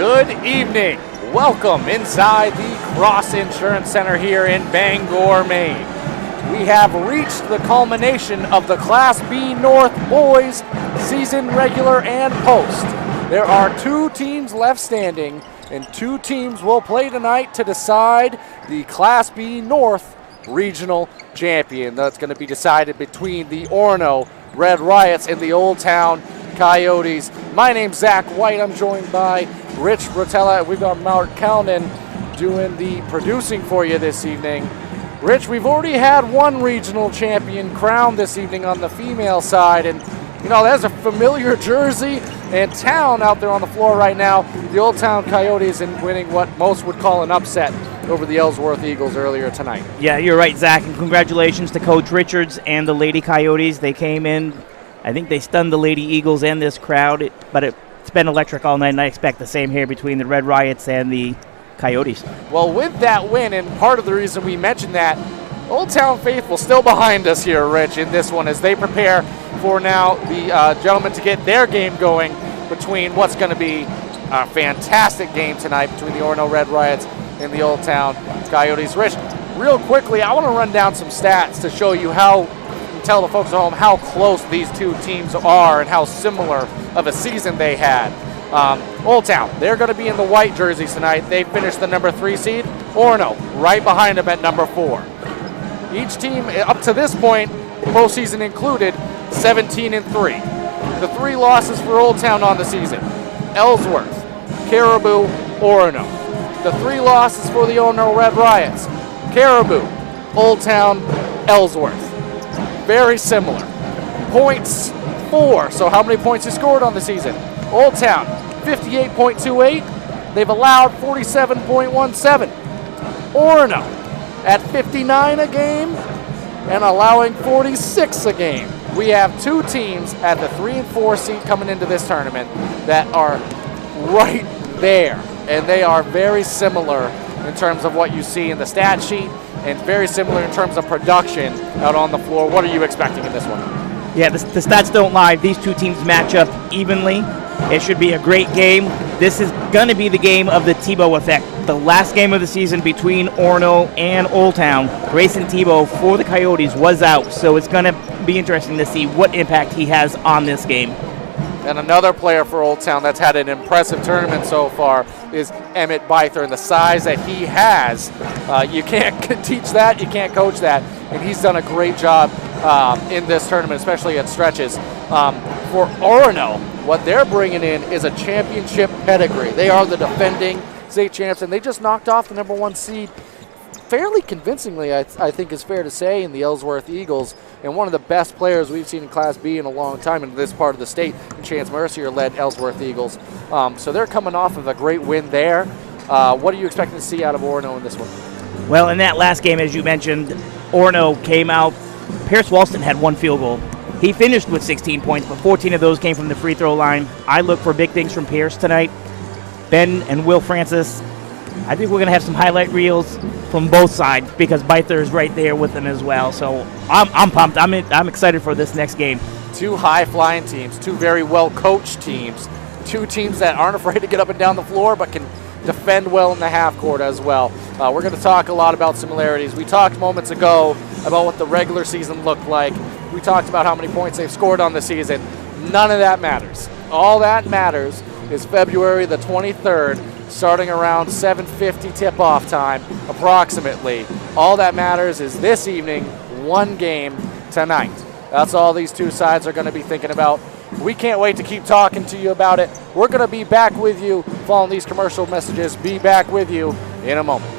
Good evening. Welcome inside the Cross Insurance Center here in Bangor, Maine. We have reached the culmination of the Class B North boys season regular and post. There are two teams left standing, and two teams will play tonight to decide the Class B North regional champion. That's going to be decided between the Orono Red Riots and the Old Town Coyotes. My name's Zach White. I'm joined by Rich Rotella. We've got Mark Calnan doing the producing for you this evening. Rich, we've already had one regional champion crowned this evening on the female side, and you know, there's a familiar jersey and town out there on the floor right now. The Old Town Coyotes in winning what most would call an upset over the Ellsworth Eagles earlier tonight. Yeah, you're right, Zach, and congratulations to Coach Richards and the Lady Coyotes. They came in, I think they stunned the Lady Eagles and this crowd, but it's been electric all night, and I expect the same here between the Red Riots and the Coyotes. Well, with that win, and part of the reason we mentioned that, Old Town faithful still behind us here, Rich, in this one as they prepare for now the gentlemen to get their game going between what's going to be a fantastic game tonight between the Orono Red Riots and the Old Town Coyotes. Rich, real quickly, I want to run down some stats to show you how, tell the folks at home how close these two teams are and how similar of a season they had. Old Town, they're going to be in the white jerseys tonight. They finished the number 3 seed. Orono, right behind them at number 4. Each team, up to this point, postseason included, 17-3. The 3 losses for Old Town on the season: Ellsworth, Caribou, Orono. The 3 losses for the Orono Red Riots: Caribou, Old Town, Ellsworth. Very similar. Points, 4. So how many points you scored on the season? Old Town, 58.28. They've allowed 47.17. Orono at 59 a game and allowing 46 a game. We have two teams at the 3 and 4 seed coming into this tournament that are right there, and they are very similar in terms of what you see in the stat sheet and very similar in terms of production out on the floor. What are you expecting in this one? Yeah, the stats don't lie. These two teams match up evenly. It should be a great game. This is going to be the game of the Tebow effect. The last game of the season between Orono and Old Town, Grayson Tebow for the Coyotes was out, so it's going to be interesting to see what impact he has on this game. And another player for Old Town that's had an impressive tournament so far is Emmett Byther, and the size that he has, you can't teach that, you can't coach that, and he's done a great job in this tournament, especially at stretches. For Orono, what they're bringing in is a championship pedigree. They are the defending state champs, and they just knocked off the number 1 seed fairly convincingly, I think is fair to say, in the Ellsworth Eagles, and one of the best players we've seen in Class B in a long time in this part of the state, Chance Mercier-led Ellsworth Eagles. So they're coming off of a great win there. What are you expecting to see out of Orono in this one? Well, in that last game, as you mentioned, Orono came out. Pierce Walston had 1 field goal. He finished with 16 points, but 14 of those came from the free throw line. I look for big things from Pierce tonight. Ben and Will Francis, I think we're going to have some highlight reels from both sides because Byther is right there with them as well. So I'm pumped. I'm excited for this next game. 2 high-flying teams, 2 very well-coached teams, 2 teams that aren't afraid to get up and down the floor but can defend well in the half court as well. We're going to talk a lot about similarities. We talked moments ago about what the regular season looked like. We talked about how many points they've scored on the season. None of that matters. All that matters is February the 23rd, starting around 7:50 tip-off time, approximately. All that matters is this evening, 1 game tonight. That's all these 2 sides are going to be thinking about. We can't wait to keep talking to you about it. We're going to be back with you following these commercial messages. Be back with you in a moment.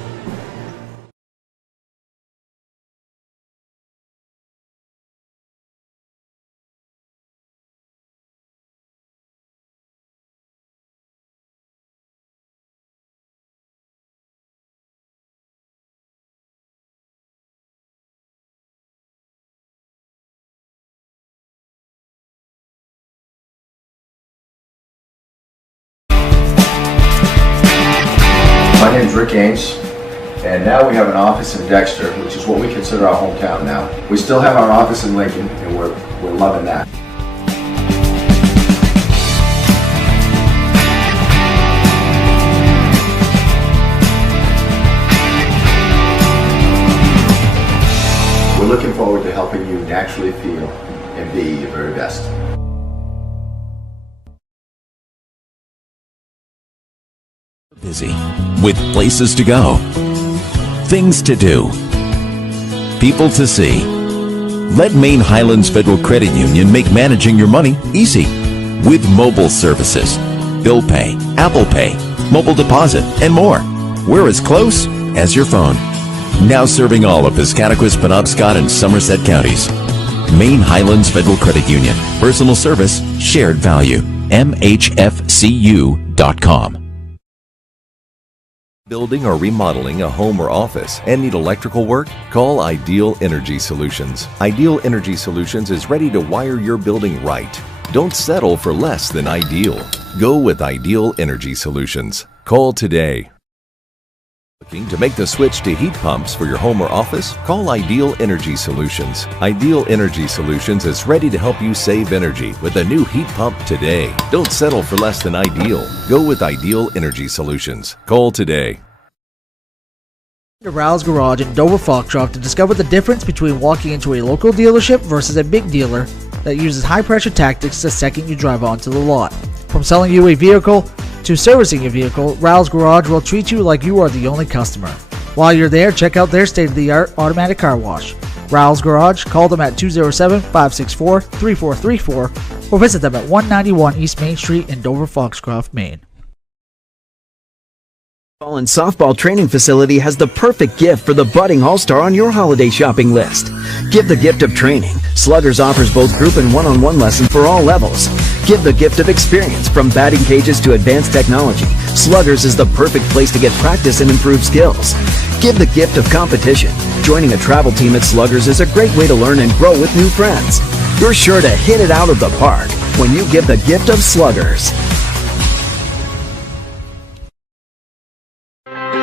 My name is Rick Ames, and now we have an office in Dexter, which is what we consider our hometown now. We still have our office in Lincoln, and we're loving that. really feel and be your very best. Busy with places to go, things to do, people to see. Let Maine Highlands Federal Credit Union make managing your money easy with mobile services, bill pay, Apple Pay, mobile deposit, and more. We're as close as your phone. Now serving all of Piscataquis, Penobscot, and Somerset counties. Maine Highlands Federal Credit Union. Personal service, shared value. MHFCU.com. Building or remodeling a home or office and need electrical work? Call Ideal Energy Solutions. Ideal Energy Solutions is ready to wire your building right. Don't settle for less than ideal. Go with Ideal Energy Solutions. Call today. Looking to make the switch to heat pumps for your home or office? Call Ideal Energy Solutions. Ideal Energy Solutions is ready to help you save energy with a new heat pump today. Don't settle for less than ideal. Go with Ideal Energy Solutions. Call today. To Rouse Garage in Dover Foxcroft to discover the difference between walking into a local dealership versus a big dealer that uses high-pressure tactics the second you drive onto the lot. From selling you a vehicle to servicing your vehicle, Rouse Garage will treat you like you are the only customer. While you're there, check out their state-of-the-art automatic car wash. Rouse Garage, call them at 207-564-3434 or visit them at 191 East Main Street in Dover Foxcroft, Maine. Baseball and softball training facility has the perfect gift for the budding all-star on your holiday shopping list. Give the gift of training. Sluggers offers both group and one-on-one lessons for all levels. Give the gift of experience. From batting cages to advanced technology, Sluggers is the perfect place to get practice and improve skills. Give the gift of competition. Joining a travel team at Sluggers is a great way to learn and grow with new friends. You're sure to hit it out of the park when you give the gift of Sluggers.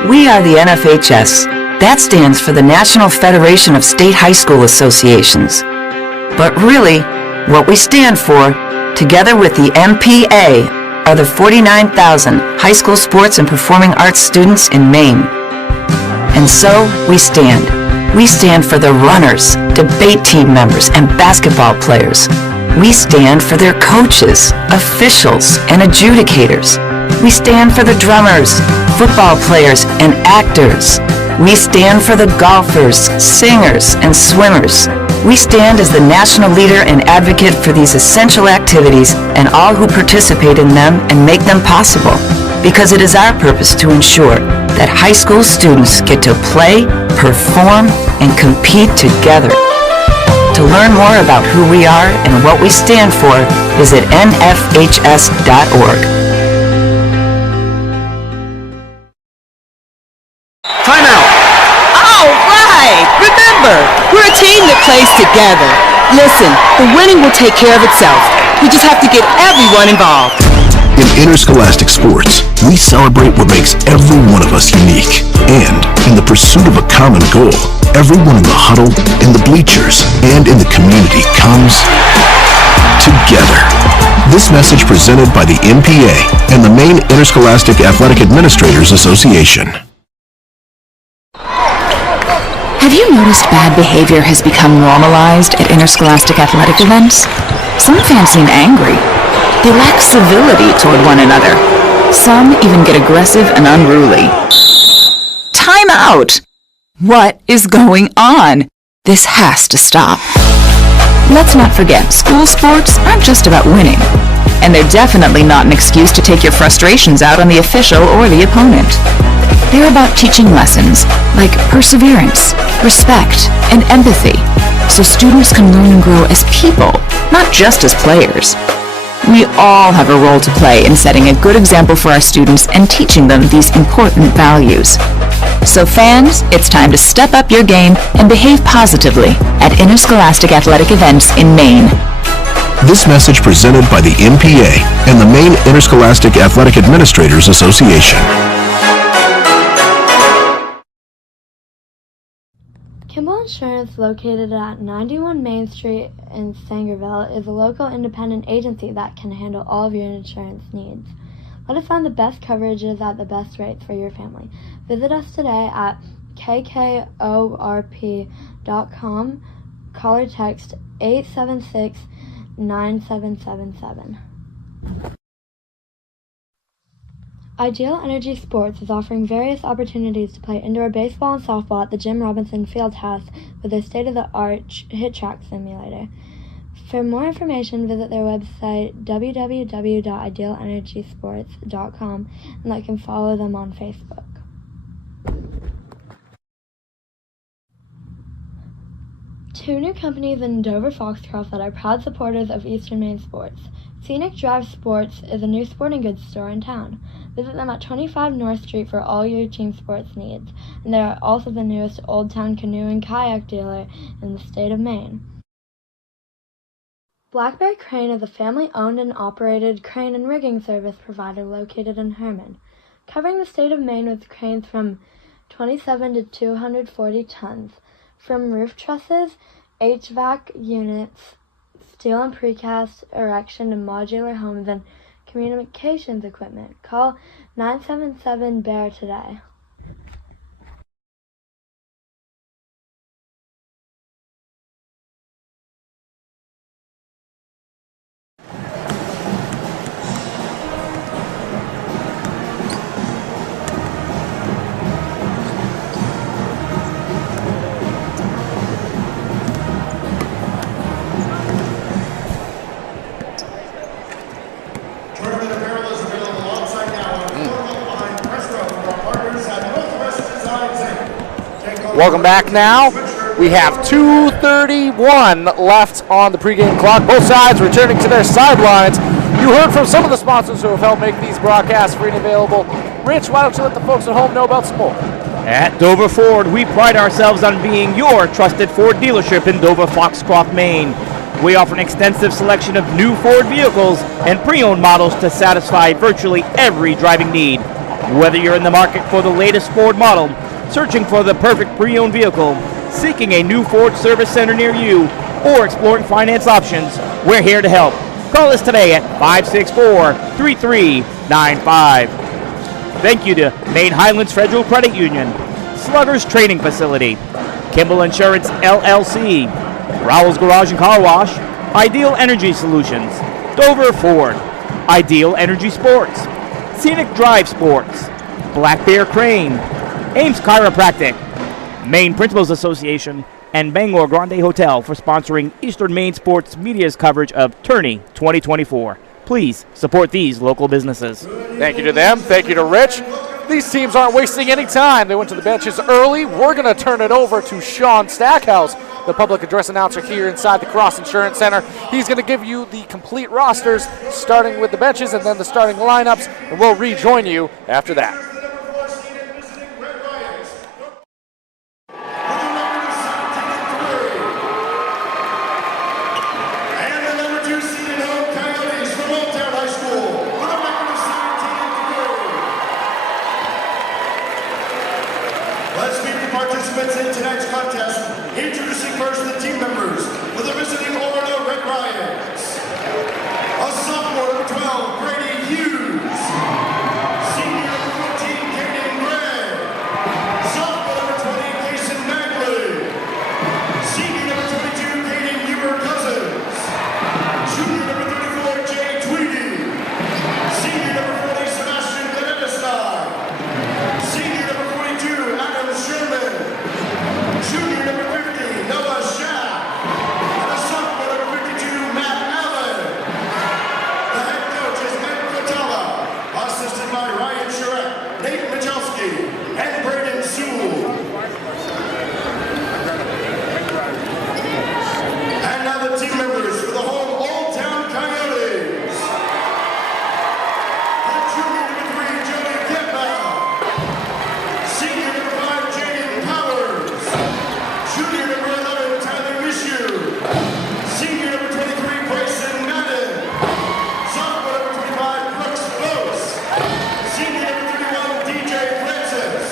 We are the NFHS. That stands for the National Federation of State High School Associations. But really, what we stand for, together with the MPA, are the 49,000 high school sports and performing arts students in Maine. And so, we stand. We stand for the runners, debate team members, and basketball players. We stand for their coaches, officials, and adjudicators. We stand for the drummers, football players, and actors. We stand for the golfers, singers, and swimmers. We stand as the national leader and advocate for these essential activities and all who participate in them and make them possible, because it is our purpose to ensure that high school students get to play, perform, and compete together. To learn more about who we are and what we stand for, visit nfhs.org. Timeout! All right! Remember, we're a team that plays together. Listen, the winning will take care of itself. We just have to get everyone involved. In interscholastic sports, we celebrate what makes every one of us unique. And in the pursuit of a common goal, everyone in the huddle, in the bleachers, and in the community comes together. This message presented by the MPA and the Maine Interscholastic Athletic Administrators Association. Have you noticed bad behavior has become normalized at interscholastic athletic events? Some fans seem angry. They lack civility toward one another. Some even get aggressive and unruly. Time out! What is going on? This has to stop. Let's not forget, school sports aren't just about winning. And they're definitely not an excuse to take your frustrations out on the official or the opponent. They're about teaching lessons like perseverance, respect, and empathy, so students can learn and grow as people, not just as players. We all have a role to play in setting a good example for our students and teaching them these important values. So fans, it's time to step up your game and behave positively at interscholastic athletic events in Maine. This message presented by the MPA and the Maine Interscholastic Athletic Administrators Association. Kimball Insurance, located at 91 Main Street in Sangerville, is a local independent agency that can handle all of your insurance needs. Let us find the best coverages at the best rates for your family. Visit us today at kkorp.com. call or text 876-9777. Ideal Energy Sports is offering various opportunities to play indoor baseball and softball at the Jim Robinson Fieldhouse with their state-of-the-art hit track simulator. For more information, visit their website www.idealenergysports.com and like and follow them on Facebook. Two new companies in Dover Foxcroft that are proud supporters of Eastern Maine sports. Scenic Drive Sports is a new sporting goods store in town. Visit them at 25 North Street for all your team sports needs, and they are also the newest Old Town canoe and kayak dealer in the state of Maine. Black Bear Crane is a family-owned and operated crane and rigging service provider located in Herman, covering the state of Maine with cranes from 27 to 240 tons, from roof trusses, HVAC units, steel and precast, erection and modular homes, and communications equipment. Call 977-BEAR today. Welcome back now. We have 2:31 left on the pregame clock. Both sides returning to their sidelines. You heard from some of the sponsors who have helped make these broadcasts free and available. Rich, why don't you let the folks at home know about some more? At Dover Ford, we pride ourselves on being your trusted Ford dealership in Dover Foxcroft, Maine. We offer an extensive selection of new Ford vehicles and pre-owned models to satisfy virtually every driving need. Whether you're in the market for the latest Ford model, searching for the perfect pre-owned vehicle, seeking a new Ford service center near you, or exploring finance options, we're here to help. Call us today at 564-3395. Thank you to Maine Highlands Federal Credit Union, Sluggers Training Facility, Kimball Insurance LLC, Rowell's Garage and Car Wash, Ideal Energy Solutions, Dover Ford, Ideal Energy Sports, Scenic Drive Sports, Black Bear Crane, Ames Chiropractic, Maine Principals Association, and Bangor Grande Hotel for sponsoring Eastern Maine Sports Media's coverage of Tourney 2024. Please support these local businesses. Thank you to them. Thank you to Rich. These teams aren't wasting any time. They went to the benches early. We're going to turn it over to Sean Stackhouse, the public address announcer here inside the Cross Insurance Center. He's going to give you the complete rosters, starting with the benches and then the starting lineups, and we'll rejoin you after that. Participants in tonight's contest, introducing first the team members for the visiting Orono Red Riots. A sophomore, number 12, Brady Hughes. Senior, number 14, Kaden Gray. Sophomore, number 20, Jason Bagley. Senior, number 22, Kaden Huber-Cousins. Junior, number 34, Jay Tweedy. Senior, number 40, Sebastian Glenedestein. Senior, number 42, Adam Sherman. Junior number 50, Noah Schaff. And a sophomore number 52, Matt Allen. The head coach is Ed Vitala, assisted by Ryan Sherritt, Nate Michalski, and Braden Sewell. And now the team members for the home Old Town Coyotes. The junior number 3, Joey Campbell. Senior number 5, Jaden Powers. Junior number 11, Tyler Mishu. Senior number 23, Bryson Madden. Sophomore number 25, Brooks Bose. Senior number 31, DJ Francis.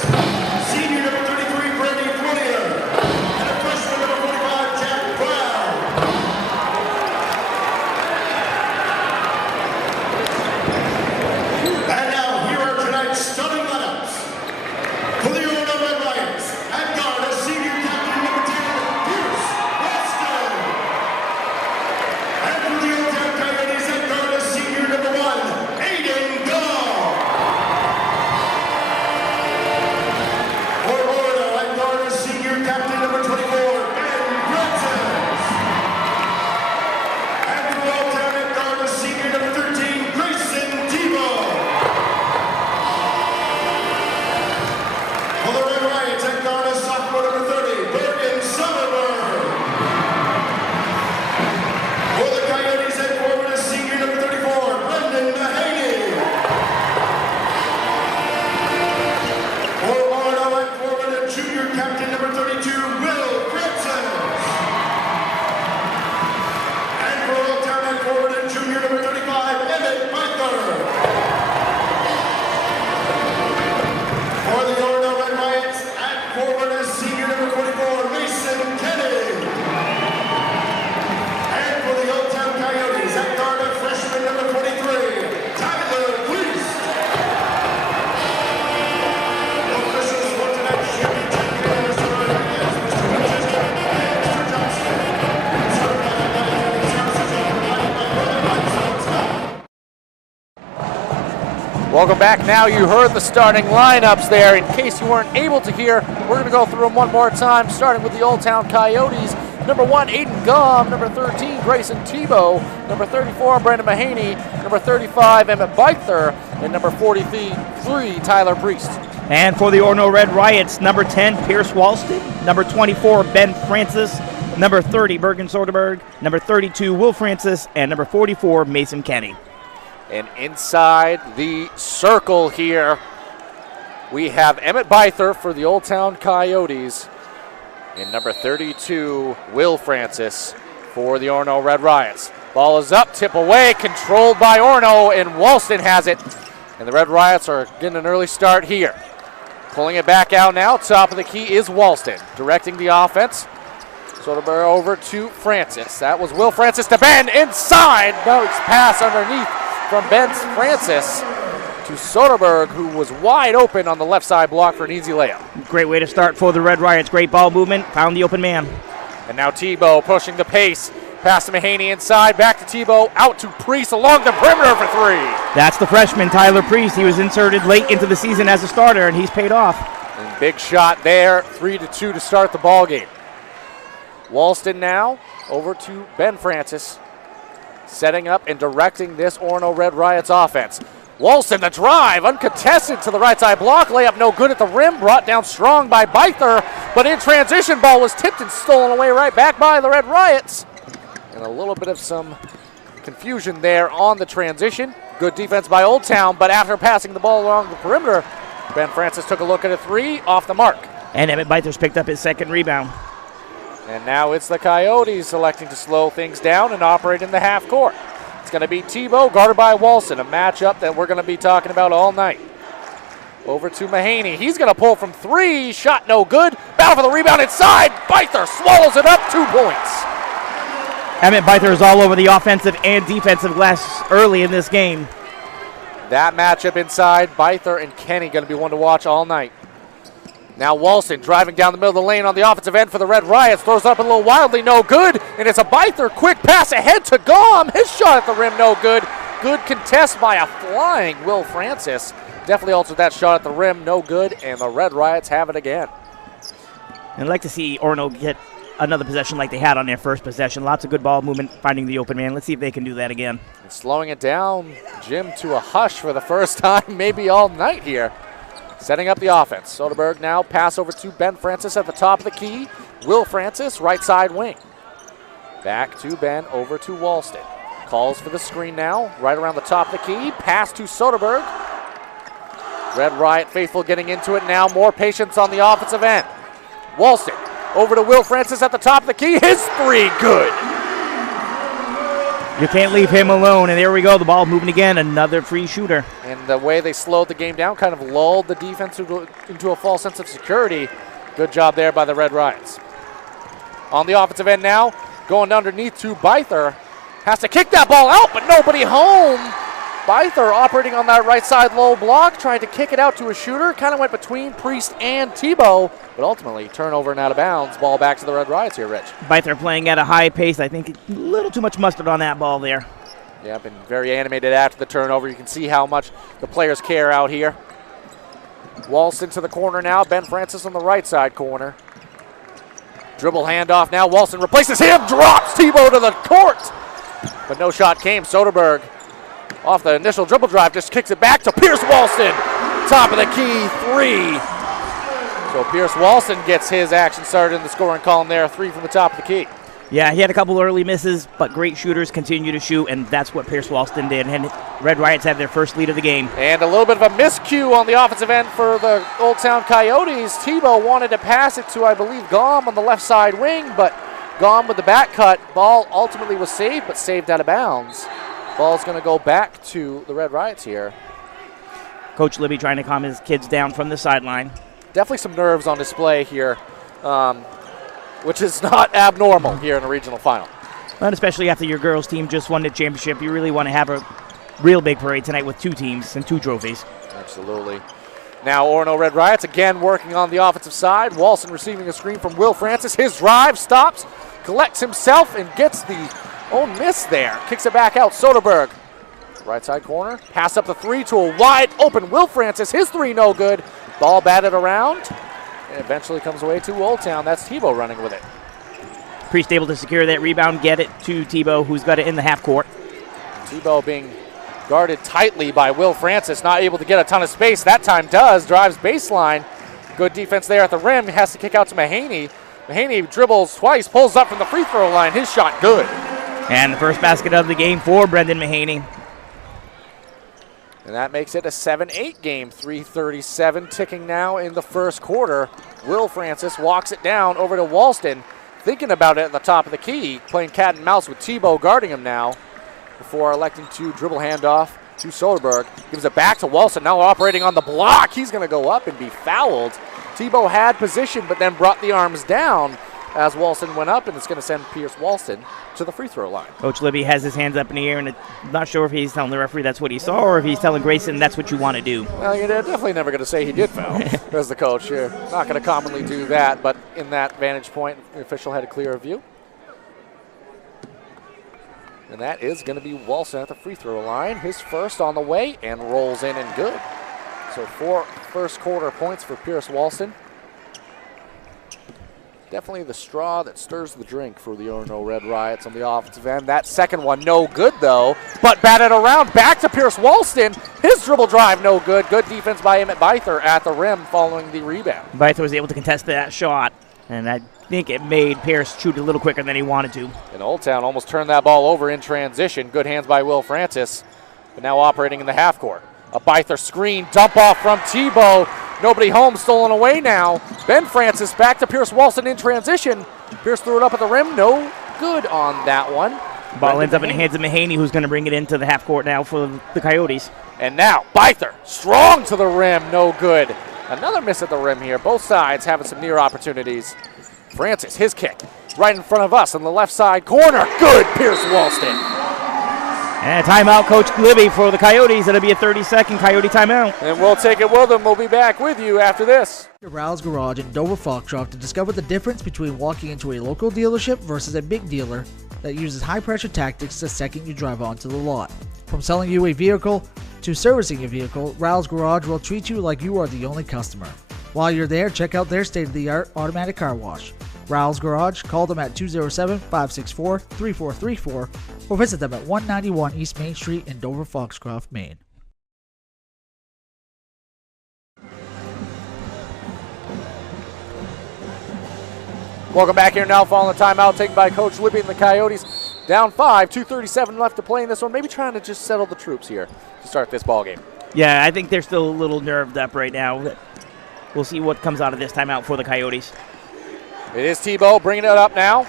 Welcome back. Now you heard the starting lineups there. In case you weren't able to hear, we're going to go through them one more time, starting with the Old Town Coyotes. Number 1, Aiden Gum. Number 13, Grayson Tebow. Number 34, Brandon Mahaney. Number 35, Emmett Beither. And number 43, Tyler Priest. And for the Orono Red Riots, number 10, Pierce Walston. Number 24, Ben Francis. Number 30, Bergen Soderberg. Number 32, Will Francis. And number 44, Mason Kenny. And inside the circle here, we have Emmett Beither for the Old Town Coyotes. And number 32, Will Francis for the Orono Red Riots. Ball is up, tip away, controlled by Orono, and Walston has it. And the Red Riots are getting an early start here. Pulling it back out now, top of the key is Walston, directing the offense. Soderberg over to Francis. That was Will Francis to Ben, inside. Nice pass underneath from Ben Francis to Soderberg, who was wide open on the left side block for an easy layup. Great way to start for the Red Riots. Great ball movement, found the open man. And now Tebow pushing the pace. Pass to Mahaney inside, back to Tebow, out to Priest along the perimeter for 3. That's the freshman, Tyler Priest. He was inserted late into the season as a starter, and he's paid off. And big shot there, 3-2 to start the ball game. Walston now over to Ben Francis, setting up and directing this Orono Red Riots offense. Walston, the drive, uncontested to the right side block. Layup no good at the rim, brought down strong by Beither, but in transition, ball was tipped and stolen away right back by the Red Riots. And a little bit of some confusion there on the transition. Good defense by Old Town, but after passing the ball along the perimeter, Ben Francis took a look at a 3, off the mark. And Emmett Beither's picked up his second rebound. And now it's the Coyotes electing to slow things down and operate in the half court. It's going to be Tebow guarded by Walston, a matchup that we're going to be talking about all night. Over to Mahaney. He's going to pull from 3. Shot no good. Battle for the rebound inside. Beither swallows it up. 2 points. Emmett Beither is all over the offensive and defensive glass early in this game. That matchup inside, Beither and Kenny going to be one to watch all night. Now Walston driving down the middle of the lane on the offensive end for the Red Riots. Throws up a little wildly, no good. And it's a Beither quick pass ahead to Gom. His shot at the rim, no good. Good contest by a flying Will Francis. Definitely altered that shot at the rim, no good. And the Red Riots have it again. And I'd like to see Orono get another possession like they had on their first possession. Lots of good ball movement, finding the open man. Let's see if they can do that again. And slowing it down, Jim, to a hush for the first time maybe all night here. Setting up the offense. Soderberg now pass over to Ben Francis at the top of the key. Will Francis, right side wing. Back to Ben, over to Walston. Calls for the screen now, right around the top of the key. Pass to Soderberg. Red Riot faithful getting into it now. More patience on the offensive end. Walston over to Will Francis at the top of the key. His 3, good. You can't leave him alone, and there we go. The ball moving again, another free shooter. And the way they slowed the game down kind of lulled the defense into a false sense of security. Good job there by the Red Riots. On the offensive end now, going underneath to Beither. Has to kick that ball out, but nobody home. Beither operating on that right side low block, trying to kick it out to a shooter. Kind of went between Priest and Tebow, but ultimately turnover and out of bounds. Ball back to the Red Riots here, Rich. Beither playing at a high pace. I think a little too much mustard on that ball there. Yeah, been very animated after the turnover. You can see how much the players care out here. Walston to the corner now. Ben Francis on the right side corner. Dribble handoff now. Walston replaces him, drops Tebow to the court. But no shot came. Soderberg off the initial dribble drive, just kicks it back to Pierce Walston. Top of the key, 3. So Pierce Walston gets his action started in the scoring column there, 3 from the top of the key. Yeah, he had a couple early misses, but great shooters continue to shoot, and that's what Pierce Walston did. And Red Riots have their first lead of the game. And a little bit of a miscue on the offensive end for the Old Town Coyotes. Tebow wanted to pass it to, I believe, Gom on the left side wing, but Gom with the back cut. Ball ultimately was saved, but saved out of bounds. Ball's going to go back to the Red Riots here. Coach Libby trying to calm his kids down from the sideline. Definitely some nerves on display here, which is not abnormal here in a regional final. And especially after your girls' team just won the championship, you really want to have a real big parade tonight with 2 teams and 2 trophies. Absolutely. Now Orono Red Riots again working on the offensive side. Walston receiving a screen from Will Francis. His drive stops, collects himself, and gets the own miss there. Kicks it back out. Soderberg Right side corner, pass up the three to a wide open Will Francis. His three no good. Ball batted around. And eventually comes away to Old Town. That's Tebow running with it. Priest able to secure that rebound, get it to Tebow, who's got it in the half court. Tebow being guarded tightly by Will Francis, not able to get a ton of space. That time does, drives baseline. Good defense there at the rim, has to kick out to Mahaney. Mahaney dribbles twice, pulls up from the free throw line. His shot good. And the first basket of the game for Brendan Mahaney. And that makes it a 7-8 game, 3:37 ticking now in the first quarter. Will Francis walks it down over to Walston, thinking about it at the top of the key, playing cat and mouse with Tebow guarding him now before electing to dribble handoff to Soderberg. Gives it back to Walston, now operating on the block. He's going to go up and be fouled. Tebow had position but then brought the arms down as Walston went up, and it's going to send Pierce Walston to the free throw line. Coach Libby has his hands up in the air, and I'm not sure if he's telling the referee that's what he saw or if he's telling Grayson that's what you want to do. Well, you're definitely never going to say he did foul as the coach. You're not going to commonly do that, but in that vantage point, the official had a clearer view. And that is going to be Walston at the free throw line. His first on the way and rolls in and good. So 4 first quarter points for Pierce Walston. Definitely the straw that stirs the drink for the Orono Red Riots on the offensive end. That second one no good though, but batted around back to Pierce Walston. His dribble drive no good. Good defense by Emmett Byther at the rim following the rebound. Byther was able to contest that shot, and I think it made Pierce shoot a little quicker than he wanted to. And Old Town almost turned that ball over in transition. Good hands by Will Francis, but now operating in the half court. A Byther screen, dump off from Tebow. Nobody home, stolen away now. Ben Francis back to Pierce Walston in transition. Pierce threw it up at the rim, no good on that one. Ball ends up in the hands of Mahaney, who's going to bring it into the half court now for the Coyotes. And now Byther, strong to the rim, no good. Another miss at the rim here. Both sides having some near opportunities. Francis, his kick, right in front of us on the left side corner. Good, Pierce Walston. And a timeout, Coach Libby, for the Coyotes. It'll be a 30-second Coyote timeout. And we'll take it with them. We'll be back with you after this. Rouse Garage in Dover Foxcroft to discover the difference between walking into a local dealership versus a big dealer that uses high-pressure tactics the second you drive onto the lot. From selling you a vehicle to servicing your vehicle, Rouse Garage will treat you like you are the only customer. While you're there, check out their state-of-the-art automatic car wash. Rouse Garage, call them at 207-564-3434 or visit them at 191 East Main Street in Dover Foxcroft, Maine. Welcome back here now following the timeout taken by Coach Libby and the Coyotes. Down 5, 2:37 left to play in this one. Maybe trying to just settle the troops here to start this ball game. Yeah, I think they're still a little nerved up right now. We'll see what comes out of this timeout for the Coyotes. It is Tebow bringing it up now.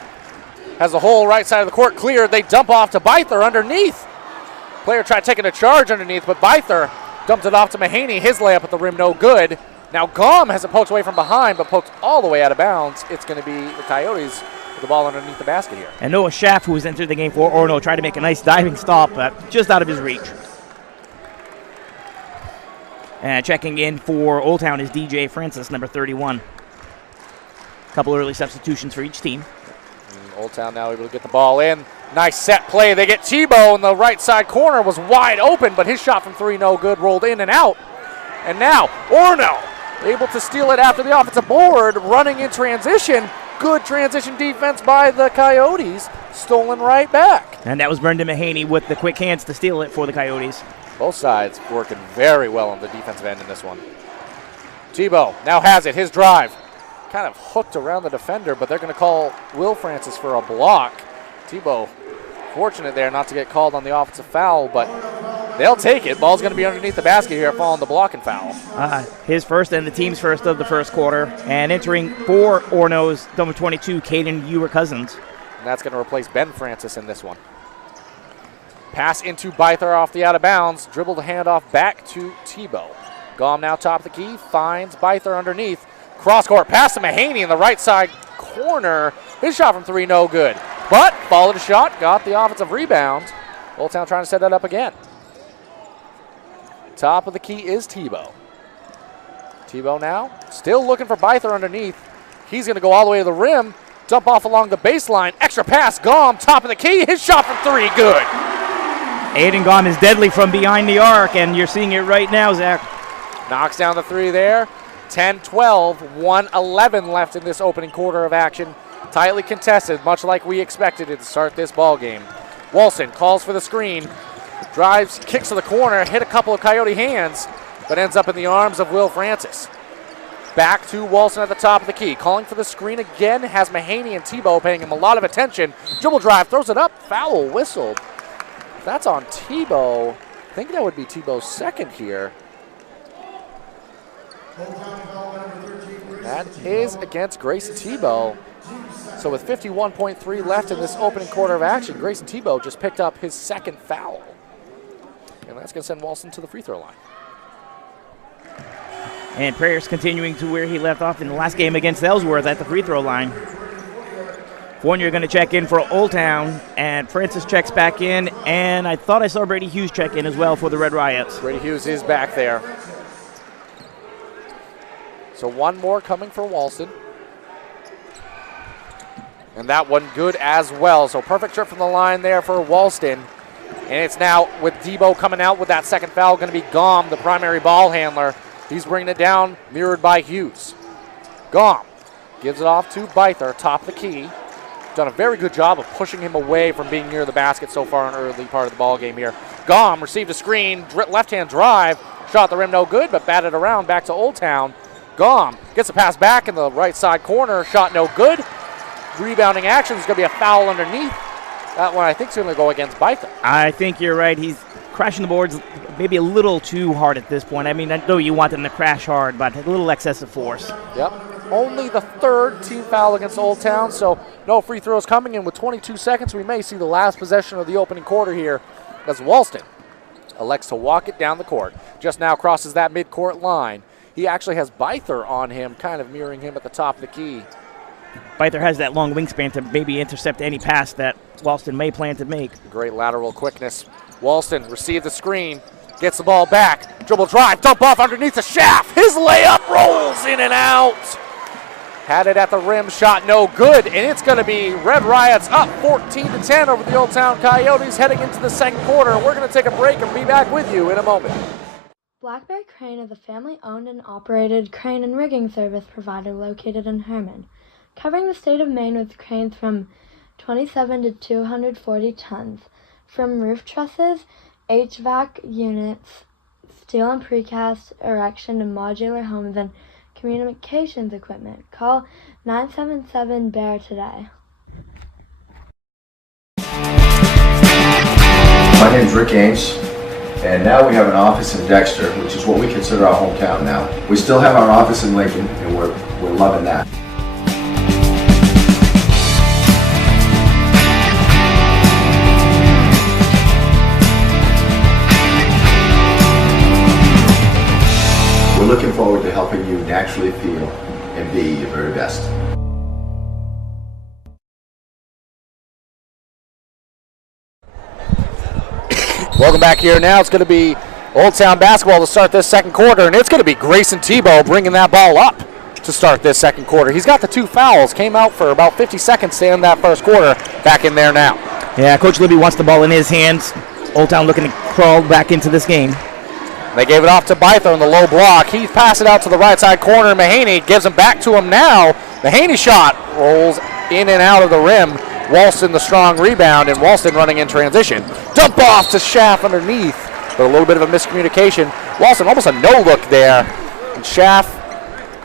Has the whole right side of the court cleared. They dump off to Byther underneath. Player tried taking a charge underneath, but Byther dumped it off to Mahaney. His layup at the rim, no good. Now Gom has it poked away from behind, but poked all the way out of bounds. It's going to be the Coyotes with the ball underneath the basket here. And Noah Schaff, who has entered the game for Orono, tried to make a nice diving stop, but just out of his reach. And checking in for Old Town is DJ Francis, number 31. A couple early substitutions for each team. Old Town now able to get the ball in. Nice set play. They get Tebow in the right side corner. Was wide open, but his shot from three no good. Rolled in and out. And now Orono able to steal it after the offensive board. Running in transition. Good transition defense by the Coyotes. Stolen right back. And that was Brendan Mahaney with the quick hands to steal it for the Coyotes. Both sides working very well on the defensive end in this one. Tebow now has it. His drive. Kind of hooked around the defender, but they're going to call Will Francis for a block. Tebow fortunate there not to get called on the offensive foul, but they'll take it. Ball's going to be underneath the basket here following the blocking foul. His first and the team's first of the first quarter. And entering for Orono's number 22, Caden Ewer-Cousins. And that's going to replace Ben Francis in this one. Pass into Byther off the out of bounds. Dribble the handoff back to Tebow. Gom now top of the key. Finds Byther underneath. Cross-court pass to Mahaney in the right side corner. His shot from three, no good. But followed a shot, got the offensive rebound. Old Town trying to set that up again. Top of the key is Tebow. Tebow now still looking for Byther underneath. He's going to go all the way to the rim. Dump off along the baseline. Extra pass, Gom, top of the key. His shot from three, good. Aiden Gom is deadly from behind the arc, and you're seeing it right now, Zach. Knocks down the three there. 10-12, 1:11 left in this opening quarter of action. Tightly contested, much like we expected it to start this ball game. Walston calls for the screen, drives, kicks to the corner, hit a couple of Coyote hands, but ends up in the arms of Will Francis. Back to Walston at the top of the key, calling for the screen again, has Mahaney and Tebow paying him a lot of attention. Dribble drive, throws it up, foul whistled. That's on Tebow. I think that would be Tebow's second here. That is against Grayson Tebow. So with 51.3 left in this opening quarter of action, Grayson Tebow just picked up his second foul. And that's going to send Walston to the free throw line. And Prayers continuing to where he left off in the last game against Ellsworth at the free throw line. Fournier going to check in for Old Town, and Francis checks back in, and I thought I saw Brady Hughes check in as well for the Red Riots. Brady Hughes is back there. So one more coming for Walston. And that one good as well. So perfect trip from the line there for Walston. And it's now with Tebow coming out with that second foul, going to be Gom, the primary ball handler. He's bringing it down, mirrored by Hughes. Gom gives it off to Byther, top of the key. Done a very good job of pushing him away from being near the basket so far in the early part of the ball game here. Gom received a screen, left-hand drive, shot the rim no good, but batted around back to Old Town. Gom gets a pass back in the right side corner, shot no good. Rebounding action, there's going to be a foul underneath. That one I think is going to go against Byther. I think you're right. He's crashing the boards maybe a little too hard at this point. I mean, I know you want him to crash hard, but a little excessive force. Yep. Only the third team foul against Old Town, so no free throws coming in with 22 seconds. We may see the last possession of the opening quarter here as Walston elects to walk it down the court. Just now crosses that midcourt line. He actually has Byther on him, kind of mirroring him at the top of the key. Byther has that long wingspan to maybe intercept any pass that Walston may plan to make. Great lateral quickness. Walston received the screen, gets the ball back, dribble drive, dump off underneath the shaft. His layup rolls in and out. Had it at the rim, shot no good, and it's going to be Red Riots up 14-10 over the Old Town Coyotes heading into the second quarter. We're going to take a break and be back with you in a moment. Black Bear Crane is a family-owned and operated crane and rigging service provider located in Herman, covering the state of Maine with cranes from 27 to 240 tons, from roof trusses, HVAC units, steel and precast erection and modular homes, and communications equipment. Call 977-BEAR today. My name is Rick Ames, and now we have an office in Dexter, which is what we consider our hometown now. We still have our office in Lincoln, and we're loving that. We're looking forward to helping you naturally feel and be your very best. Welcome back here. Now it's going to be Old Town basketball to start this second quarter, and it's going to be Grayson Tebow bringing that ball up to start this second quarter. He's got the two fouls, came out for about 50 seconds to end that first quarter. Back in there now. Yeah, Coach Libby wants the ball in his hands. Old Town looking to crawl back into this game. They gave it off to Byther in the low block. He passed it out to the right side corner. Mahaney gives him back to him now. Mahaney shot rolls in and out of the rim. Walston the strong rebound, and Walston running in transition. Dump off to Schaff underneath, but a little bit of a miscommunication. Walston almost a no-look there, and Schaff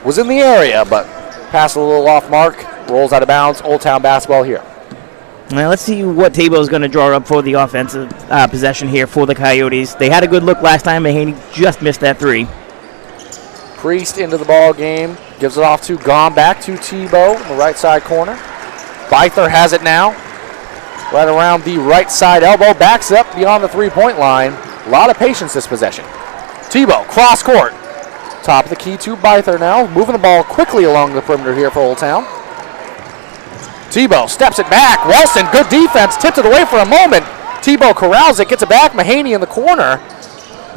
was in the area, but passed a little off mark. Rolls out of bounds. Old Town basketball here. Now let's see what Table's going to draw up for the offensive possession here for the Coyotes. They had a good look last time. Mahaney just missed that three. Priest into the ball game. Gives it off to Gom, back to Tebow in the right side corner. Byther has it now. Right around the right side elbow. Backs up beyond the three-point line. A lot of patience this possession. Tebow, cross court. Top of the key to Byther now. Moving the ball quickly along the perimeter here for Old Town. Tebow steps it back. Walston, good defense. Tipped it away for a moment. Tebow corrals it, gets it back. Mahaney in the corner.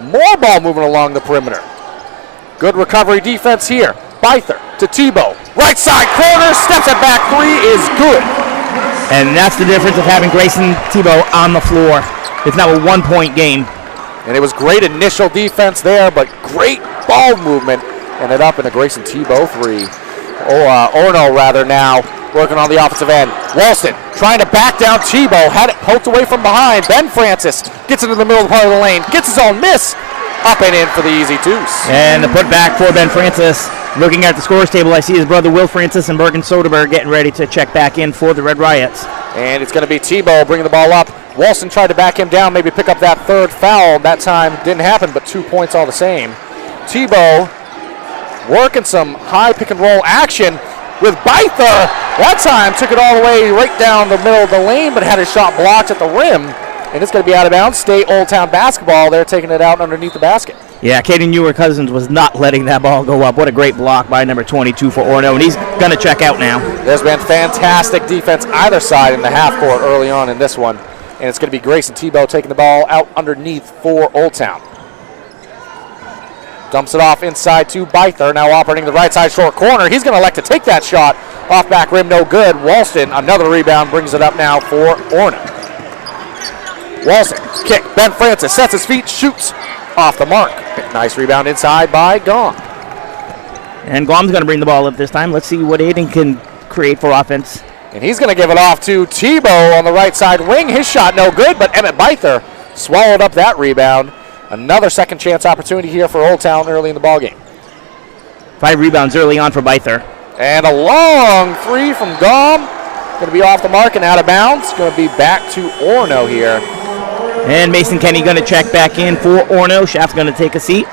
More ball moving along the perimeter. Good recovery defense here. Byther to Tebow. Right side corner, steps it back. Three is good. And that's the difference of having Grayson Tebow on the floor. It's now a 1-point game. And it was great initial defense there, but great ball movement. Ended up in a Grayson Tebow 3. Orono rather now working on the offensive end. Walston trying to back down Tebow. Had it poked away from behind. Ben Francis gets into the middle of the part of the lane. Gets his own miss. Up and in for the easy twos. And the putback for Ben Francis. Looking at the scores table, I see his brother Will Francis and Bergen Soderberg getting ready to check back in for the Red Riots. And it's going to be Tebow bringing the ball up. Walston tried to back him down, maybe pick up that third foul. That time didn't happen, but 2 points all the same. Tebow working some high pick and roll action with Byther. That time took it all the way right down the middle of the lane, but had his shot blocked at the rim. And it's going to be out of bounds. State Old Town basketball. They're taking it out underneath the basket. Yeah, Caden Ewer-Cousins was not letting that ball go up. What a great block by number 22 for Orono, and he's going to check out now. There's been fantastic defense either side in the half court early on in this one. And it's going to be Grayson Tebow taking the ball out underneath for Old Town. Dumps it off inside to Byther, now operating the right side short corner. He's going to elect to take that shot. Off back rim, no good. Walston, another rebound, brings it up now for Orono. Walston, kick. Ben Francis sets his feet, shoots off the mark. Nice rebound inside by Gong. And Guam's going to bring the ball up this time. Let's see what Aiden can create for offense. And he's going to give it off to Tebow on the right side wing. His shot no good, but Emmett Byther swallowed up that rebound. Another second chance opportunity here for Old Town early in the ballgame. 5 rebounds early on for Byther. And a long three from Gom. Going to be off the mark and out of bounds. Going to be back to Orono here. And Mason Kenny going to check back in for Orono. Schaff's going to take a seat.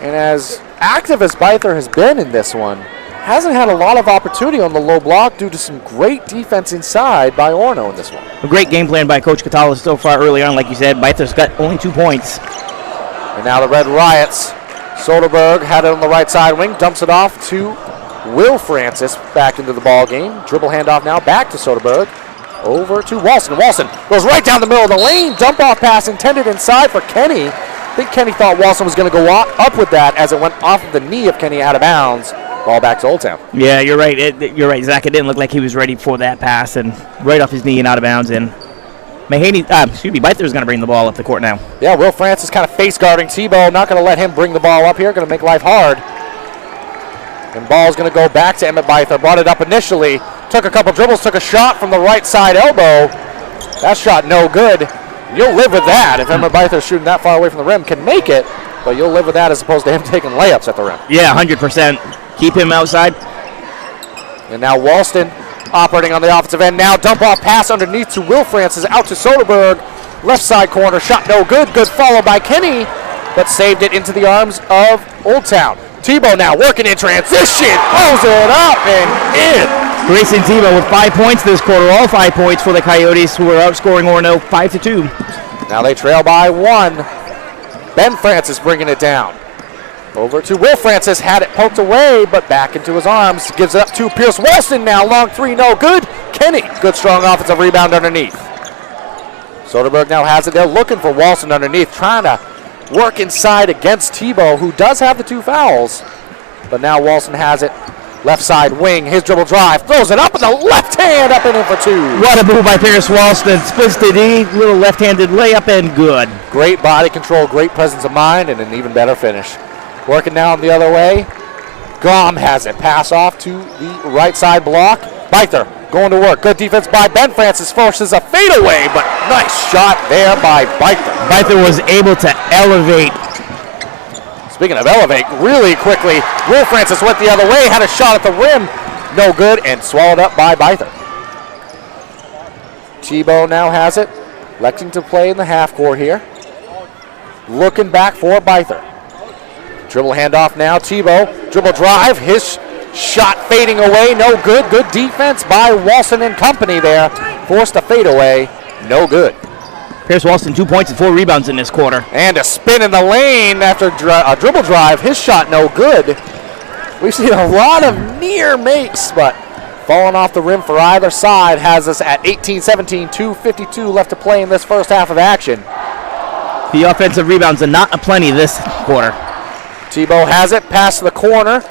And as active as Byther has been in this one, hasn't had a lot of opportunity on the low block due to some great defense inside by Orono in this one. A great game plan by Coach Catala so far early on. Like you said, Byther's got only 2 points. And now the Red Riots. Soderberg had it on the right side wing, dumps it off to Will Francis back into the ball game. Dribble handoff now back to Soderberg. Over to Walston. Walston goes right down the middle of the lane. Dump off pass intended inside for Kenny. I think Kenny thought Walston was going to go up with that as it went off of the knee of Kenny out of bounds. Ball back to Old Town. Yeah, you're right. You're right, Zach. It didn't look like he was ready for that pass, and right off his knee and out of bounds. And Byther's going to bring the ball up the court now. Yeah, Will Francis kind of face guarding Tebow. Not going to let him bring the ball up here. Going to make life hard. And ball's going to go back to Emmett Byther. Brought it up initially. Took a couple dribbles. Took a shot from the right side elbow. That shot no good. You'll live with that. If Emmett Byther shooting that far away from the rim can make it, but you'll live with that as opposed to him taking layups at the rim. Yeah, 100%. Keep him outside. And now Walston operating on the offensive end. Now dump off pass underneath to Will Francis. Out to Soderberg. Left side corner. Shot no good. Good follow by Kenny, but saved it into the arms of Old Town. Tebow now working in transition. Throws it up and in. Grayson Tebow with 5 points this quarter. All 5 points for the Coyotes, who are outscoring Orono 5-2. Now they trail by 1. Ben Francis bringing it down. Over to Will Francis. Had it poked away, but back into his arms. Gives it up to Pierce Walston now. Long three, no good. Kenny, good strong offensive rebound underneath. Soderberg now has it. They're looking for Walston underneath, trying to work inside against Tebow, who does have the 2 fouls. But now Walston has it. Left side wing, his dribble drive, throws it up with the left hand, up and in for 2. What a move by Pierce Walston. Splits the D, little left-handed layup, and good. Great body control, great presence of mind, and an even better finish. Working now the other way. Grom has it. Pass off to the right side block. Byther going to work. Good defense by Ben Francis. Forces a fadeaway, but nice shot there by Byther. Byther was able to elevate. Speaking of elevate, really quickly, Will Francis went the other way, had a shot at the rim. No good, and swallowed up by Byther. Tebow now has it. Electing to play in the half court here. Looking back for Byther. Dribble handoff now, Tebow. Dribble drive, his shot fading away, no good. Good defense by Walston and company there. Forced a fadeaway, no good. Pierce Walston 2 points and 4 rebounds in this quarter. And a spin in the lane after a dribble drive. His shot no good. We've seen a lot of near makes, but falling off the rim for either side has us at 18-17, 2:52 left to play in this first half of action. The offensive rebounds are not aplenty this quarter. Tebow has it, pass to the corner.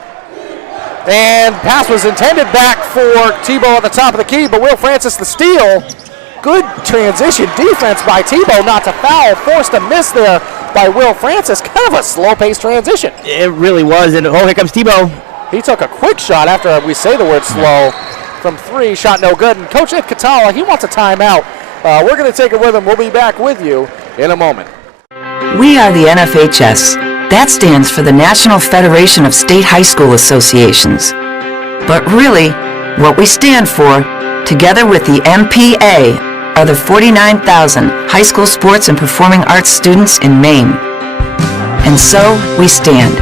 And pass was intended back for Tebow at the top of the key, but Will Francis the steal. Good transition defense by Tebow not to foul. Forced a miss there by Will Francis. Kind of a slow-paced transition. It really was, and here comes Tebow. He took a quick shot after we say the word slow from 3. Shot no good. And Coach Ed Catala, he wants a timeout. We're going to take it with him. We'll be back with you in a moment. We are the NFHS. That stands for the National Federation of State High School Associations. But really, what we stand for, together with the MPA, are the 49,000 high school sports and performing arts students in Maine. And so we stand.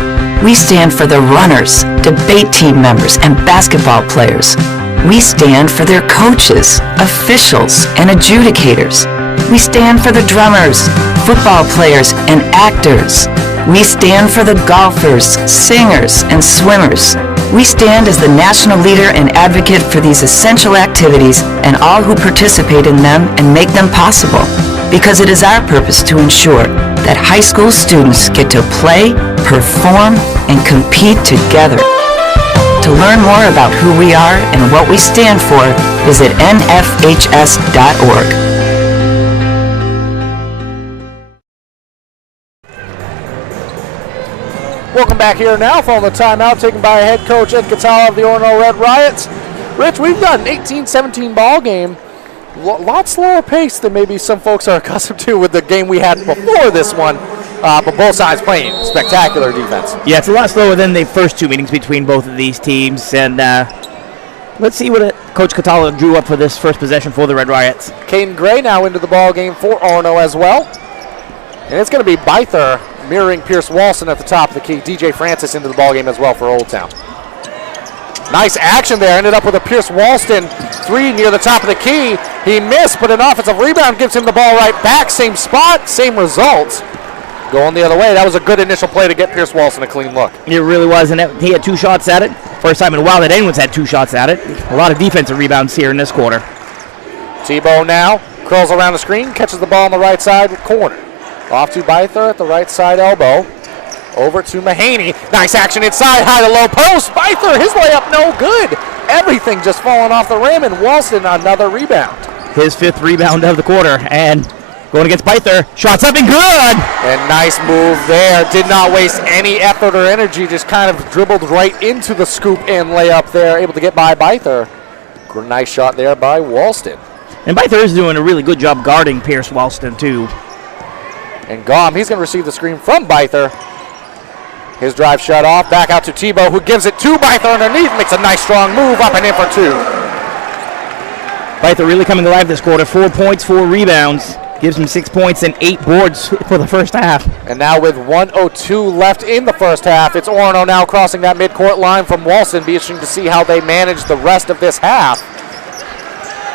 We stand for the runners, debate team members, and basketball players. We stand for their coaches, officials, and adjudicators. We stand for the drummers, football players, and actors. We stand for the golfers, singers, and swimmers. We stand as the national leader and advocate for these essential activities and all who participate in them and make them possible, because it is our purpose to ensure that high school students get to play, perform, and compete together. To learn more about who we are and what we stand for, visit nfhs.org. Welcome back here now following the timeout taken by head coach Ed Catala of the Orono Red Riots. Rich, we've got an 18-17 ball game. A lot slower pace than maybe some folks are accustomed to with the game we had before this one. But both sides playing spectacular defense. Yeah, it's a lot slower than the first 2 meetings between both of these teams. And let's see what Coach Catala drew up for this first possession for the Red Riots. Caden Gray now into the ball game for Orono as well. And it's going to be Byther mirroring Pierce Walston at the top of the key. DJ Francis into the ball game as well for Old Town. Nice action there. Ended up with a Pierce Walston 3 near the top of the key. He missed, but an offensive rebound gives him the ball right back. Same spot, same result. Going the other way. That was a good initial play to get Pierce Walston a clean look. It really was, and he had 2 shots at it. First time in a while that anyone's had 2 shots at it. A lot of defensive rebounds here in this quarter. Tebow now curls around the screen, catches the ball on the right side corner. Off to Byther at the right side elbow. Over to Mahaney. Nice action inside, high to low post. Byther, his layup no good. Everything just falling off the rim, and Walston another rebound. His 5th rebound of the quarter, and going against Byther. Shots up and good! And nice move there. Did not waste any effort or energy. Just kind of dribbled right into the scoop and layup there. Able to get by Byther. Nice shot there by Walston. And Byther is doing a really good job guarding Pierce Walston, too. And Gom, he's going to receive the screen from Byther. His drive shut off. Back out to Tebow, who gives it to Byther underneath. Makes a nice strong move up and in for 2. Byther really coming alive this quarter. 4 points, 4 rebounds. Gives him 6 points and 8 boards for the first half. And now with 1:02 left in the first half, it's Orono now crossing that midcourt line from Walston. Be interesting to see how they manage the rest of this half.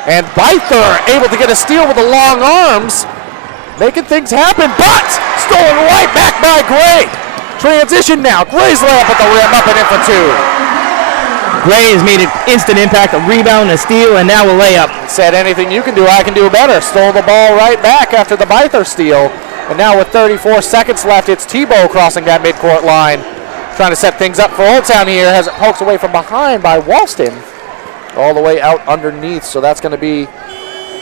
And Byther able to get a steal with the long arms. Making things happen, but stolen right back by Gray. Transition now. Gray's layup at the rim, up and in for 2. Gray has made an instant impact, a rebound, a steal, and now a layup. Said anything you can do, I can do better. Stole the ball right back after the Byther steal. And now with 34 seconds left, it's Tebow crossing that midcourt line. Trying to set things up for Old Town here as it pokes away from behind by Walston. All the way out underneath, so that's going to be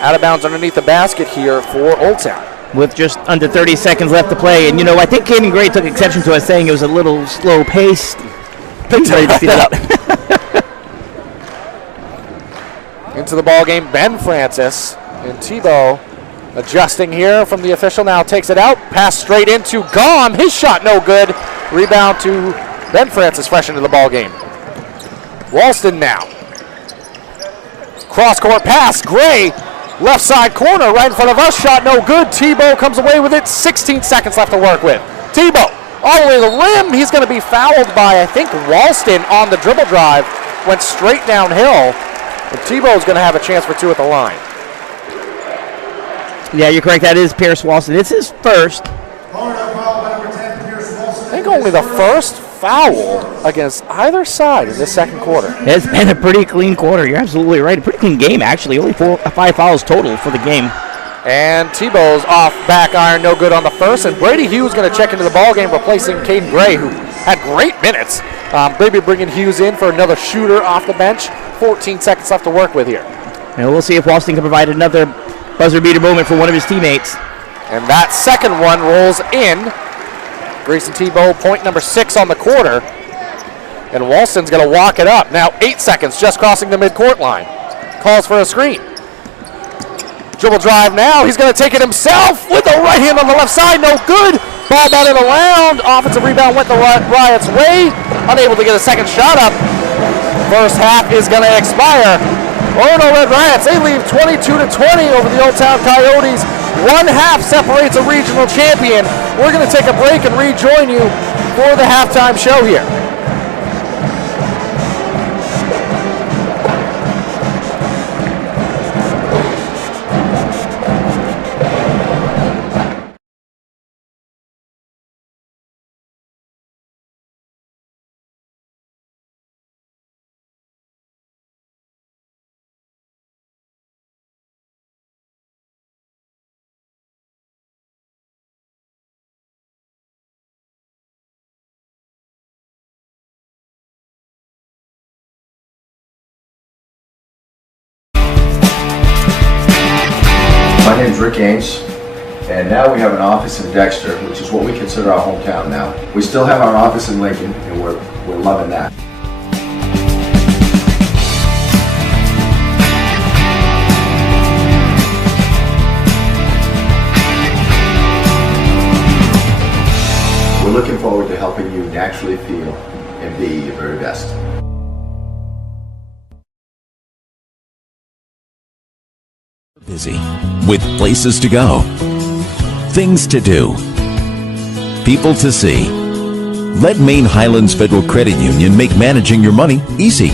out of bounds underneath the basket here for Old Town. With just under 30 seconds left to play. And, I think Caden Gray took exception to us saying it was a little slow paced. Please ready to see that. Into the ball game, Ben Francis. And Tebow adjusting here from the official. Now takes it out. Pass straight into Gom. His shot no good. Rebound to Ben Francis, fresh into the ball game. Walston now. Cross-court pass. Gray. Left side corner right in front of us. Shot no good. Tebow comes away with it. 16 seconds left to work with. Tebow all the way to the rim. He's going to be fouled by, I think, Walston on the dribble drive. Went straight downhill. And Tebow's going to have a chance for 2 at the line. Yeah, you're correct. That is Pierce Walston. It's his first. I think only the first foul against either side in this second quarter. It's been a pretty clean quarter. You're absolutely right. A pretty clean game, actually. Only 5 fouls total for the game. And Tebow's off back iron, no good on the first. And Brady Hughes going to check into the ball game, replacing Caden Gray, who had great minutes. Brady bringing Hughes in for another shooter off the bench. 14 seconds left to work with here. And we'll see if Walston can provide another buzzer beater moment for one of his teammates. And that second one rolls in. Grayson Tebow, point number 6 on the quarter. And Walston's going to walk it up. Now 8 seconds, just crossing the midcourt line. Calls for a screen. Dribble drive now. He's going to take it himself with the right hand on the left side. No good. Ball batted around. Offensive rebound went the Riot's way. Unable to get a second shot up. First half is going to expire. Orono Red Riots, they leave 22-20 over the Old Town Coyotes. 1 half separates a regional champion. We're going to take a break and rejoin you for the halftime show here. My name is Rick Ames, and now we have an office in Dexter, which is what we consider our hometown now. We still have our office in Lincoln, and we're loving that. We're looking forward to helping you naturally feel and be your very best. Busy, with places to go, things to do, people to see. Let Maine Highlands Federal Credit Union make managing your money easy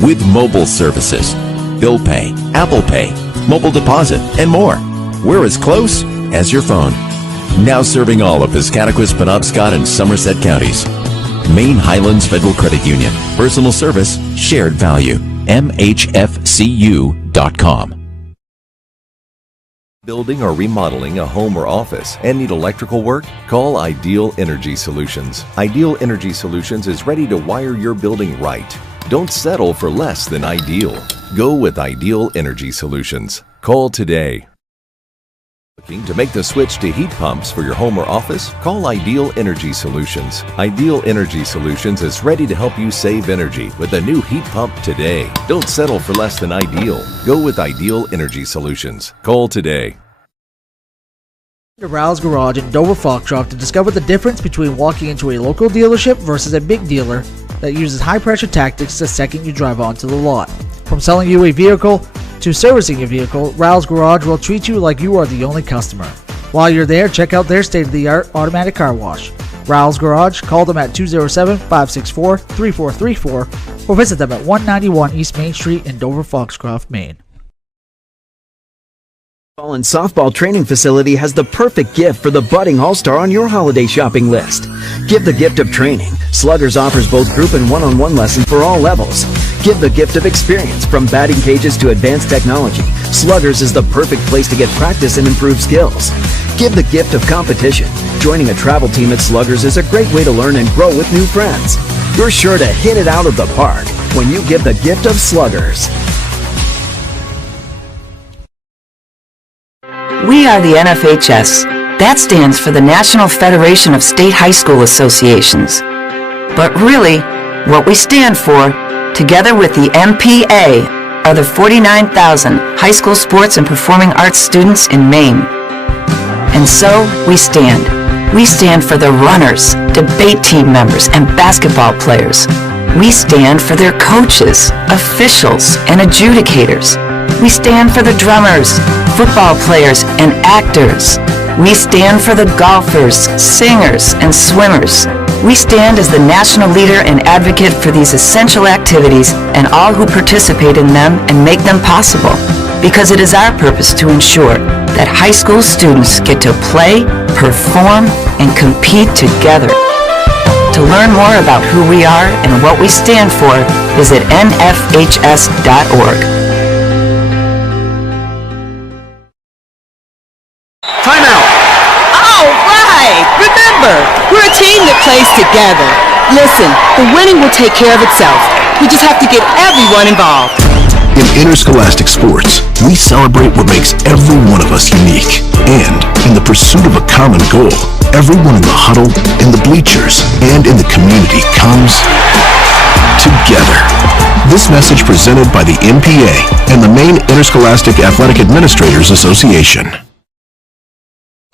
with mobile services, bill pay, Apple Pay, mobile deposit, and more. We're as close as your phone. Now serving all of Piscataquis, Penobscot, and Somerset counties. Maine Highlands Federal Credit Union. Personal service, shared value. MHFCU.com. Building or remodeling a home or office and need electrical work? Call Ideal Energy Solutions. Ideal Energy Solutions is ready to wire your building right. Don't settle for less than ideal. Go with Ideal Energy Solutions. Call today. Looking to make the switch to heat pumps for your home or office? Call Ideal Energy Solutions. Ideal Energy Solutions is ready to help you save energy with a new heat pump today. Don't settle for less than ideal. Go with Ideal Energy Solutions. Call today. To Rouse Garage in Dover Foxcroft to discover the difference between walking into a local dealership versus a big dealer that uses high-pressure tactics the second you drive onto the lot. From selling you a vehicle to servicing your vehicle, Rouse Garage will treat you like you are the only customer. While you're there, check out their state-of-the-art automatic car wash. Rouse Garage, call them at 207-564-3434 or visit them at 191 East Main Street in Dover Foxcroft, Maine. Baseball and softball training facility has the perfect gift for the budding all-star on your holiday shopping list. Give the gift of training. Sluggers offers both group and one-on-one lessons for all levels. Give the gift of experience. From batting cages to advanced technology, Sluggers is the perfect place to get practice and improve skills. Give the gift of competition. Joining a travel team at Sluggers is a great way to learn and grow with new friends. You're sure to hit it out of the park when you give the gift of Sluggers. We are the NFHS. That stands for the National Federation of State High School Associations. But really, what we stand for, together with the MPA, are the 49,000 high school sports and performing arts students in Maine. And so, we stand. We stand for the runners, debate team members, and basketball players. We stand for their coaches, officials, and adjudicators. We stand for the drummers, football players, and actors. We stand for the golfers, singers, and swimmers. We stand as the national leader and advocate for these essential activities and all who participate in them and make them possible, because it is our purpose to ensure that high school students get to play, perform, and compete together. To learn more about who we are and what we stand for, visit nfhs.org. Timeout! All right! Remember, we're a team that plays together. Listen, the winning will take care of itself. We just have to get everyone involved. In interscholastic sports, we celebrate what makes every one of us unique. And in the pursuit of a common goal, everyone in the huddle, in the bleachers, and in the community comes together. This message presented by the MPA and the Maine Interscholastic Athletic Administrators Association.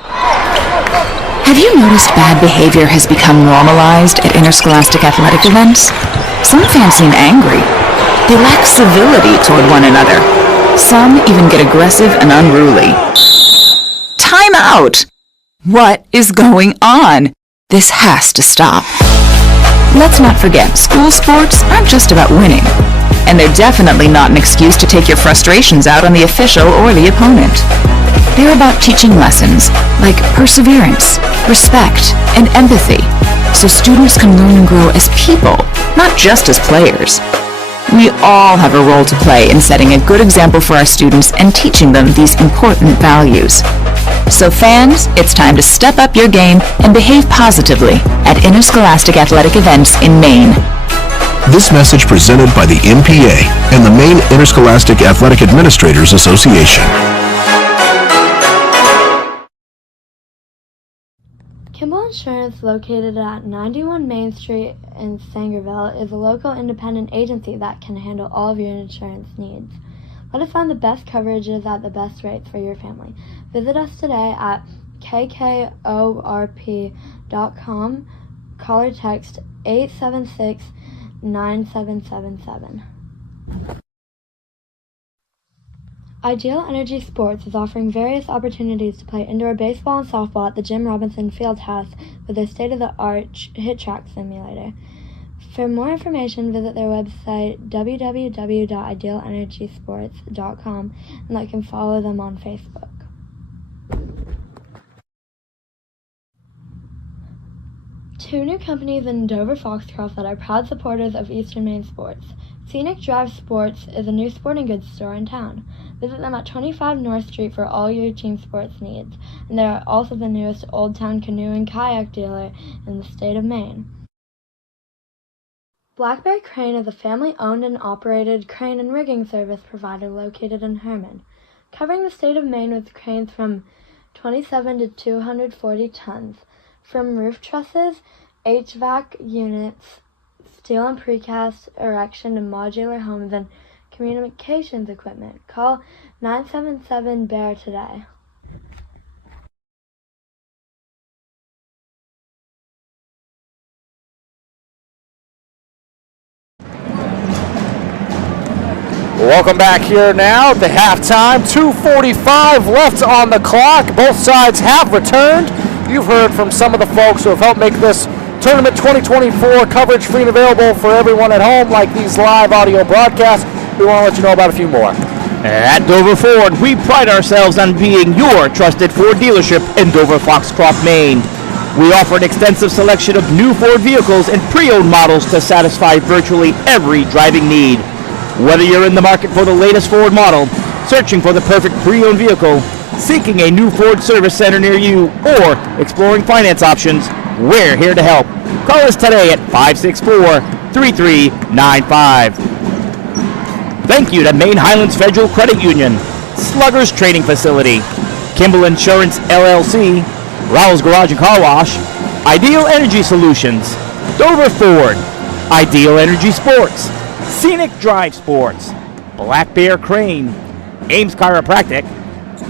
Have you noticed bad behavior has become normalized at interscholastic athletic events? Some fans seem angry. They lack civility toward one another. Some even get aggressive and unruly. Time out! What is going on? This has to stop. Let's not forget, school sports aren't just about winning. And they're definitely not an excuse to take your frustrations out on the official or the opponent. They're about teaching lessons like perseverance, respect, and empathy, so students can learn and grow as people, not just as players. We all have a role to play in setting a good example for our students and teaching them these important values. So fans, it's time to step up your game and behave positively at interscholastic athletic events in Maine. This message presented by the MPA and the Maine Interscholastic Athletic Administrators Association. Kimball Insurance, located at 91 Main Street in Sangerville, is a local independent agency that can handle all of your insurance needs. Let us find the best coverages at the best rates for your family. Visit us today at kkorp.com. Call or text 876-9777. Ideal Energy Sports is offering various opportunities to play indoor baseball and softball at the Jim Robinson Fieldhouse with their state-of-the-art hit track simulator. For more information, visit their website www.idealenergysports.com and they can follow them on Facebook. Two new companies in Dover Foxcroft that are proud supporters of Eastern Maine sports. Scenic Drive Sports is a new sporting goods store in town. Visit them at 25 North Street for all your team sports needs, and they are also the newest Old Town canoe and kayak dealer in the state of Maine. Black Bear Crane is a family-owned and operated crane and rigging service provider located in Herman, covering the state of Maine with cranes from 27 to 240 tons, from roof trusses, HVAC units, steel and precast erection to modular homes and communications equipment. Call 977-BEAR today. Welcome back here now at the halftime. 2:45 left on the clock. Both sides have returned. You've heard from some of the folks who have helped make this Tournament 2024 coverage free and available for everyone at home, like these live audio broadcasts. We want to let you know about a few more. At Dover Ford, we pride ourselves on being your trusted Ford dealership in Dover Foxcroft, Maine. We offer an extensive selection of new Ford vehicles and pre-owned models to satisfy virtually every driving need. Whether you're in the market for the latest Ford model, searching for the perfect pre-owned vehicle, seeking a new Ford service center near you, or exploring finance options, we're here to help. Call us today at 564-3395. Thank you to Maine Highlands Federal Credit Union, Sluggers Training Facility, Kimball Insurance LLC, Rowell's Garage and Car Wash, Ideal Energy Solutions, Dover Ford, Ideal Energy Sports, Scenic Drive Sports, Black Bear Crane, Ames Chiropractic,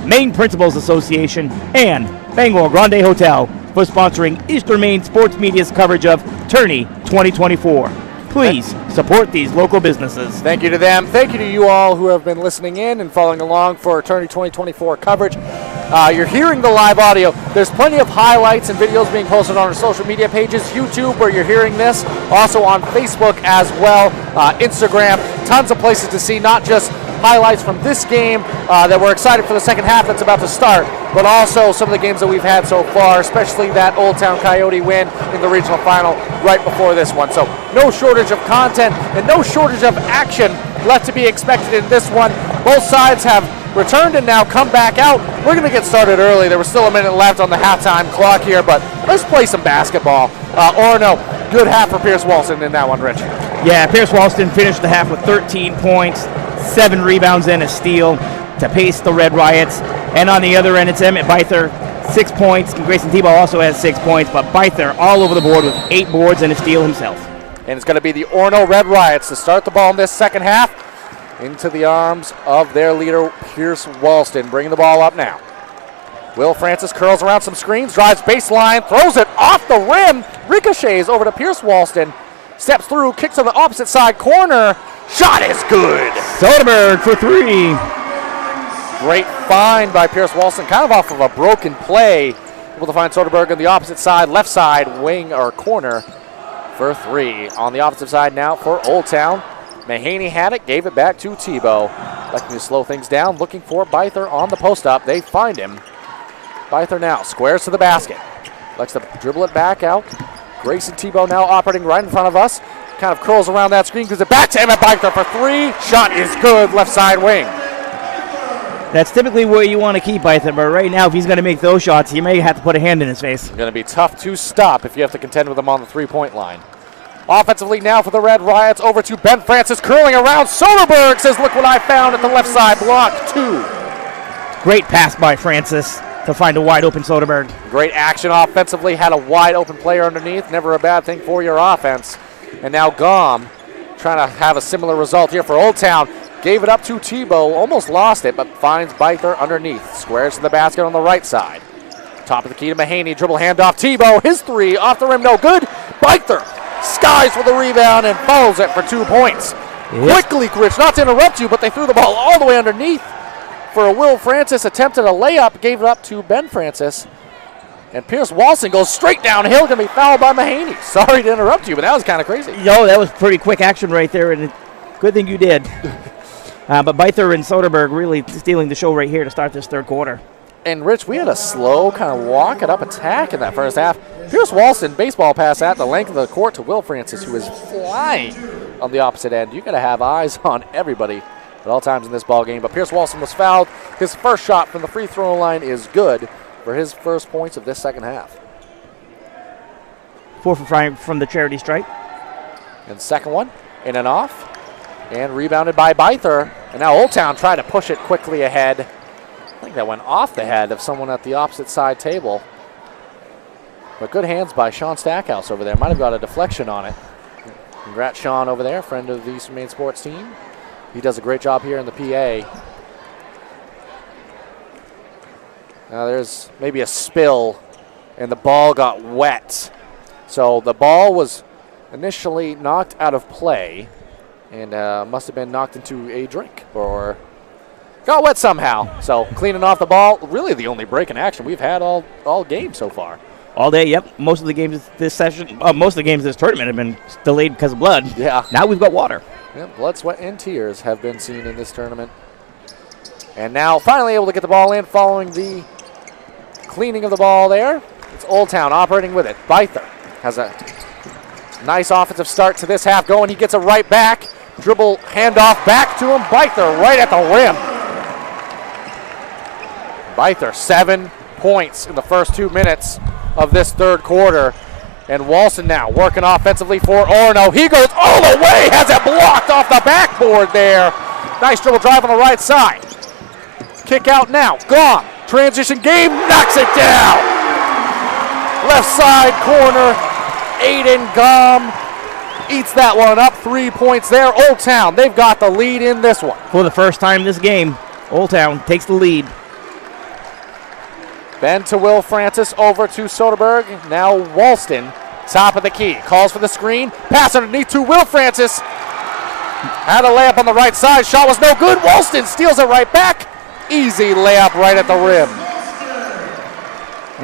Maine Principals Association, and Bangor Grande Hotel for sponsoring Eastern Maine Sports Media's coverage of Tourney 2024. Please support these local businesses. Thank you to them. Thank you to you all who have been listening in and following along for Tourney 2024 coverage. You're hearing the live audio. There's plenty of highlights and videos being posted on our social media pages, YouTube where you're hearing this, also on Facebook as well, Instagram, tons of places to see, not just highlights from this game that we're excited for the second half that's about to start, but also some of the games that we've had so far, especially that Old Town Coyote win in the regional final right before this one. So no shortage of content and no shortage of action left to be expected in this one. Both sides have returned and now come back out. We're going to get started early. There was still a minute left on the halftime clock here, but let's play some basketball. Orono, good half for Pierce Walston in that one, Rich. Yeah, Pierce Walston finished the half with 13 points, 7 rebounds and a steal to pace the Red Riots. And on the other end, it's Emmett Byther, 6 points. And Grayson Tebow also has 6 points, but Byther all over the board with 8 boards and a steal himself. And it's going to be the Orono Red Riots to start the ball in this second half into the arms of their leader, Pierce Walston, bringing the ball up now. Will Francis curls around some screens, drives baseline, throws it off the rim, ricochets over to Pierce Walston, steps through, kicks to the opposite side corner. Shot is good. Soderberg for 3. Great find by Pierce Walston, kind of off of a broken play. Able to find Soderberg on the opposite side, left side, wing or corner for 3. On the opposite side now for Old Town. Mahaney had it, gave it back to Tebow. Looking to slow things down, looking for Byther on the post up. They find him. Byther now squares to the basket. Likes to dribble it back out. Grayson Tebow now operating right in front of us. Kind of curls around that screen, gives it back to Emmett Byther for 3. Shot is good, left side wing. That's typically where you want to keep Byther, but right now if he's going to make those shots, you may have to put a hand in his face. It's going to be tough to stop if you have to contend with him on the three-point line. Offensively now for the Red Riots, over to Ben Francis, curling around. Soderberg says, look what I found at the left side, block 2. Great pass by Francis to find a wide open Soderberg. Great action offensively, had a wide open player underneath, never a bad thing for your offense. And now Gom trying to have a similar result here for Old Town. Gave it up to Tebow, almost lost it, but finds Byther underneath. Squares to the basket on the right side. Top of the key to Mahaney, dribble handoff. Tebow, his 3, off the rim, no good. Byther skies for the rebound and follows it for 2 points. Yep. Quickly, Rich, not to interrupt you, but they threw the ball all the way underneath for a Will Francis. Attempted a layup, gave it up to Ben Francis. And Pierce Walston goes straight downhill, going to be fouled by Mahaney. Sorry to interrupt you, but that was kind of crazy. No, that was pretty quick action right there, and good thing you did. But Byther and Soderberg really stealing the show right here to start this third quarter. And Rich, we had a slow kind of walk it up attack in that first half. Pierce Walston, baseball pass at the length of the court to Will Francis, who is flying on the opposite end. You got to have eyes on everybody at all times in this ball game. But Pierce Walston was fouled. His first shot from the free throw line is good for his first points of this second half. 4 for 5 from the charity stripe. And second one, in and off. And rebounded by Byther. And now Old Town trying to push it quickly ahead. I think that went off the head of someone at the opposite side table. But good hands by Sean Stackhouse over there. Might have got a deflection on it. Congrats, Sean, over there, friend of the Eastern Maine sports team. He does a great job here in the PA. Now there's maybe a spill, and the ball got wet. So the ball was initially knocked out of play and must have been knocked into a drink or got wet somehow. So cleaning off the ball, really the only break in action we've had all game so far. All day, yep. Most of the games this session, most of the games this tournament have been delayed because of blood. Yeah. Now we've got water. Yeah, blood, sweat, and tears have been seen in this tournament. And now finally able to get the ball in following the cleaning of the ball there. It's Old Town operating with it. Byther has a nice offensive start to this half going. He gets it right back. Dribble handoff back to him. Byther right at the rim. Byther 7 points in the first 2 minutes of this third quarter. And Walston now working offensively for Orono. He goes all the way, has it blocked off the backboard there. Nice dribble drive on the right side. Kick out now, gone. Transition game, knocks it down. Left side corner, Aiden Gom eats that one up. 3 points there. Old Town, they've got the lead in this one. For the first time this game, Old Town takes the lead. Ben to Will Francis, over to Soderberg. Now Walston, top of the key. Calls for the screen. Pass underneath to Will Francis. Had a layup on the right side. Shot was no good. Walston steals it right back. Easy layup right at the rim.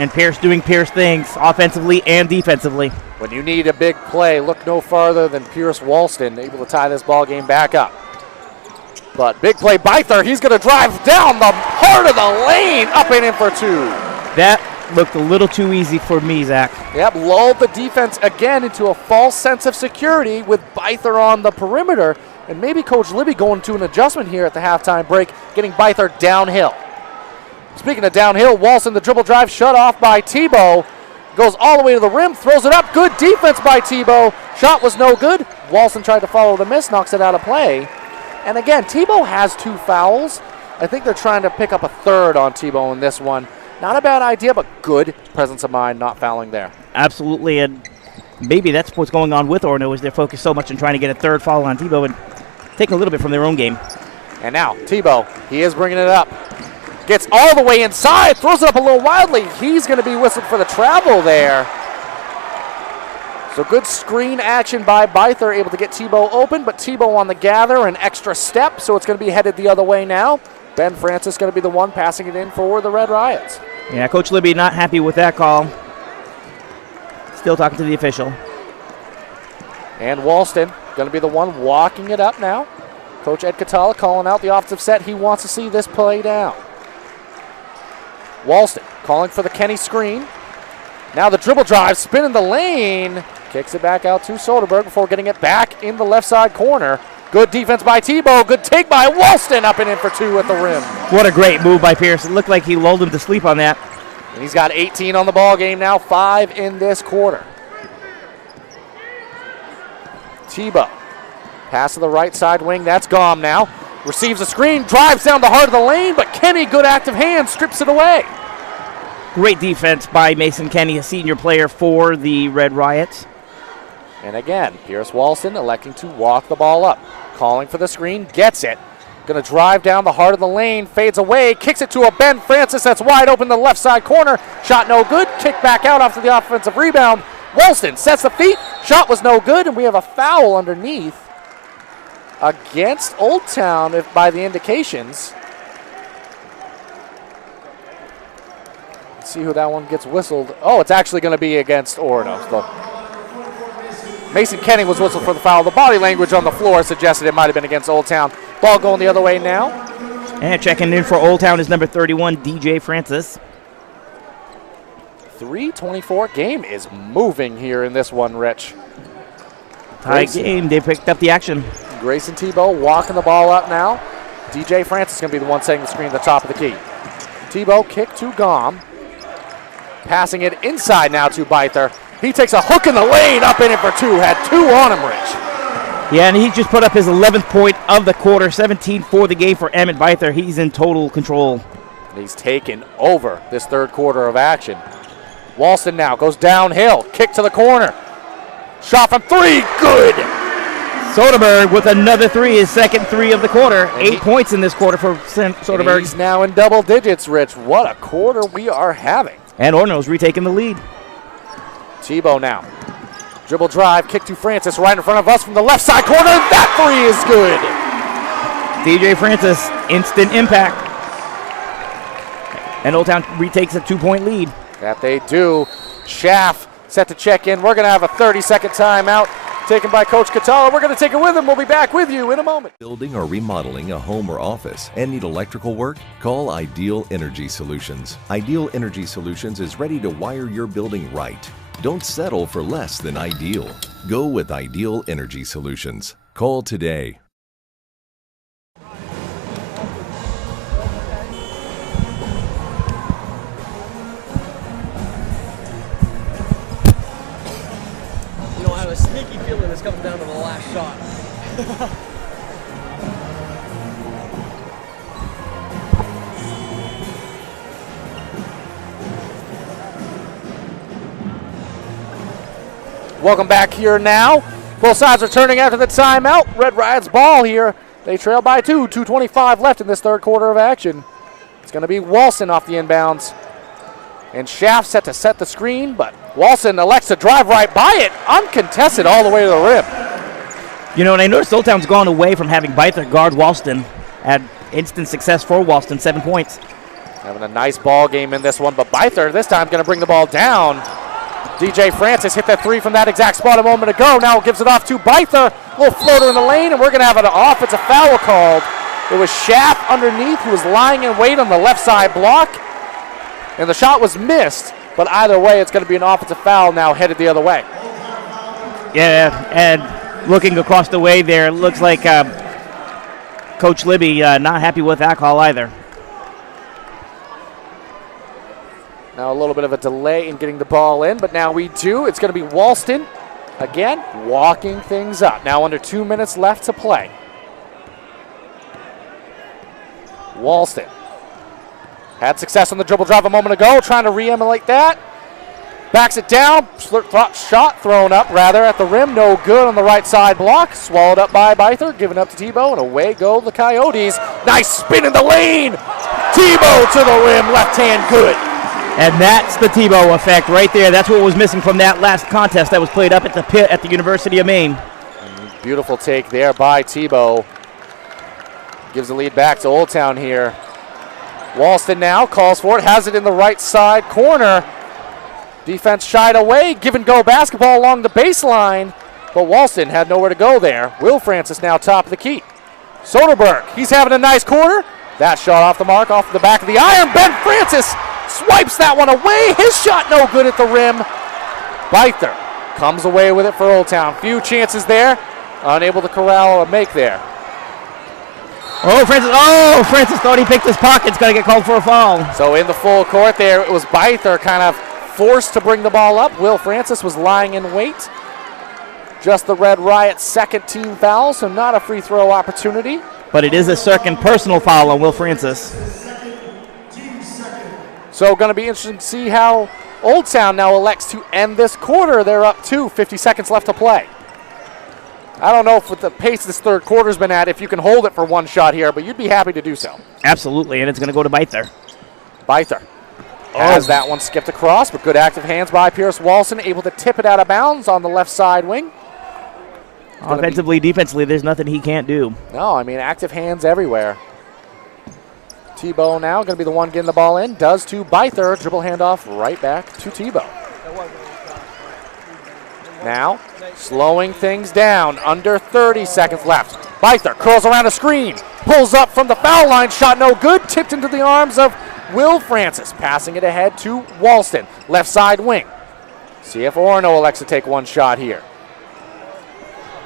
And Pierce doing Pierce things offensively and defensively. When you need a big play, look no farther than Pierce Walston, able to tie this ball game back up. But big play, Byther, he's going to drive down the heart of the lane, up and in for 2. That looked a little too easy for me, Zach. Yep, lulled the defense again into a false sense of security with Byther on the perimeter. And maybe Coach Libby going to an adjustment here at the halftime break, getting Byther downhill. Speaking of downhill, Walston, the dribble drive shut off by Tebow. Goes all the way to the rim, throws it up. Good defense by Tebow. Shot was no good. Walston tried to follow the miss, knocks it out of play. And again, Tebow has 2 fouls. I think they're trying to pick up a third on Tebow in this one. Not a bad idea, but good presence of mind not fouling there. Absolutely, and maybe that's what's going on with Orono is they're focused so much on trying to get a third foul on Tebow and taking a little bit from their own game. And now, Tebow, he is bringing it up. Gets all the way inside, throws it up a little wildly. He's going to be whistled for the travel there. So good screen action by Byther, able to get Tebow open, but Tebow on the gather, an extra step, so it's going to be headed the other way now. Ben Francis going to be the one passing it in for the Red Riots. Yeah, Coach Libby not happy with that call. Still talking to the official. And Walston going to be the one walking it up now. Coach Ed Catala calling out the offensive set. He wants to see this play down. Walston calling for the Kenny screen. Now the dribble drive, spin in the lane. Kicks it back out to Soderberg before getting it back in the left side corner. Good defense by Tebow. Good take by Walston, up and in for 2 at the rim. What a great move by Pierce. It looked like he lulled him to sleep on that. And he's got 18 on the ball game now, 5 in this quarter. Tebow, pass to the right side wing. That's Gom now. Receives a screen, drives down the heart of the lane, but Kenny, good active hand, strips it away. Great defense by Mason Kenny, a senior player for the Red Riots. And again, Pierce Walston electing to walk the ball up. Calling for the screen, gets it. Going to drive down the heart of the lane, fades away, kicks it to a Ben Francis that's wide open the left side corner. Shot no good, kick back out after the offensive rebound. Walston sets the feet, shot was no good, and we have a foul underneath against Old Town, if by the indications. Let's see who that one gets whistled. Oh, it's actually going to be against Orono. So Mason Kenny was whistled for the foul. The body language on the floor suggested it might have been against Old Town. Ball going the other way now. And checking in for Old Town is number 31, DJ Francis. 3:24 game is moving here in this one, Rich. Tight game. They picked up the action. Grayson Tebow walking the ball up now. DJ Francis is going to be the one setting the screen at the top of the key. Tebow kick to Gom. Passing it inside now to Byther. He takes a hook in the lane, up in it for 2. Had 2 on him, Rich. Yeah, and he just put up his 11th point of the quarter, 17 for the game for Emmett Byther. He's in total control. And he's taken over this third quarter of action. Walston now goes downhill, kick to the corner. Shot from 3, good. Soderberg with another 3, his second 3 of the quarter. 8 points in this quarter for Soderberg. He's now in double digits, Rich. What a quarter we are having. And Orono's retaking the lead. Tebow now. Dribble drive, kick to Francis right in front of us from the left side corner. And that 3 is good. DJ Francis, instant impact. And Old Town retakes a 2-point lead. That they do. Schaff set to check in. We're going to have a 30-second timeout taken by Coach Catala. We're going to take it with him. We'll be back with you in a moment. Building or remodeling a home or office and need electrical work? Call Ideal Energy Solutions. Ideal Energy Solutions is ready to wire your building right. Don't settle for less than ideal. Go with Ideal Energy Solutions. Call today. I have a sneaky feeling this comes down to the last shot. Welcome back here now. Both sides are turning after the timeout. Red Riots ball here. They trail by 2. 2:25 left in this third quarter of action. It's going to be Walston off the inbounds. And Schaff set to set the screen, but Walston elects to drive right by it, uncontested all the way to the rim. You know, and I noticed Old Town's gone away from having Byther guard Walston. Had instant success for Walston, 7 points. Having a nice ball game in this one, but Byther this time going to bring the ball down. DJ Francis hit that 3 from that exact spot a moment ago. Now gives it off to Byther. Little floater in the lane, and we're going to have an offensive foul called. It was Schaff underneath who was lying in wait on the left side block. And the shot was missed, but either way, it's going to be an offensive foul now headed the other way. Yeah, and looking across the way there, it looks like Coach Libby not happy with that call either. Now a little bit of a delay in getting the ball in, but now we do. It's going to be Walston, again, walking things up. Now under 2 minutes left to play. Walston had success on the dribble drive a moment ago, trying to re-emulate that. Backs it down, shot thrown up rather at the rim, no good on the right side block. Swallowed up by Byther, given up to Tebow, and away go the Coyotes. Nice spin in the lane. Tebow to the rim, left hand good. And that's the Tebow effect right there. That's what was missing from that last contest that was played up at the pit at the University of Maine. Beautiful take there by Tebow. Gives the lead back to Old Town here. Walston now calls for it, has it in the right side corner. Defense shied away, give and go basketball along the baseline, but Walston had nowhere to go there. Will Francis now top of the key. Soderberg, he's having a nice quarter. That shot off the mark, off the back of the iron. Ben Francis swipes that one away. His shot no good at the rim. Byther comes away with it for Old Town. Few chances there, unable to corral a make there. Francis thought he picked his pockets, going to get called for a foul. So in the full court there, it was Byther kind of forced to bring the ball up. Will Francis was lying in wait. Just the Red Riot's second team foul, so not a free throw opportunity. But it is a second personal foul on Will Francis. So going to be interesting to see how Old Town now elects to end this quarter. They're up 2, 50 seconds left to play. I don't know if with the pace this third quarter's been at, if you can hold it for one shot here, but you'd be happy to do so. Absolutely, and it's going to go to Byther. Byther has that one skipped across, but good active hands by Pierce Walston, able to tip it out of bounds on the left side wing. Offensively, defensively, there's nothing he can't do. No, I mean, active hands everywhere. Tebow now going to be the one getting the ball in. Does to Byther. Dribble handoff right back to Tebow. Now, slowing things down. Under 30 seconds left. Byther curls around a screen. Pulls up from the foul line. Shot no good. Tipped into the arms of Will Francis. Passing it ahead to Walston. Left side wing. See if Orono elects to take one shot here.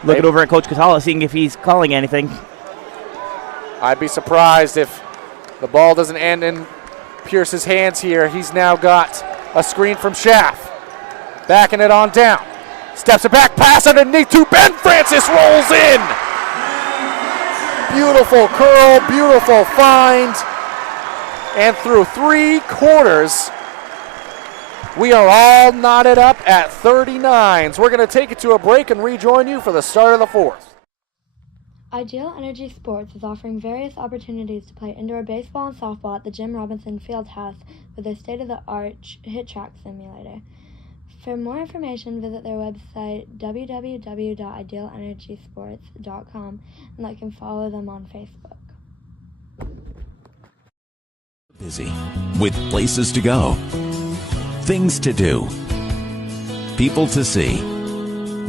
Looking over at Coach Catala, seeing if he's calling anything. I'd be surprised if the ball doesn't end in Pierce's hands here. He's now got a screen from Schaff. Backing it on down. Steps it back, pass underneath to Ben Francis, rolls in. Beautiful curl, beautiful find. And through 3 quarters, we are all knotted up at 39s. We're going to take it to a break and rejoin you for the start of the fourth. Ideal Energy Sports is offering various opportunities to play indoor baseball and softball at the Jim Robinson Fieldhouse with their state-of-the-art hit track simulator. For more information, visit their website www.idealenergysports.com and like and follow them on Facebook. Busy with places to go, things to do, people to see.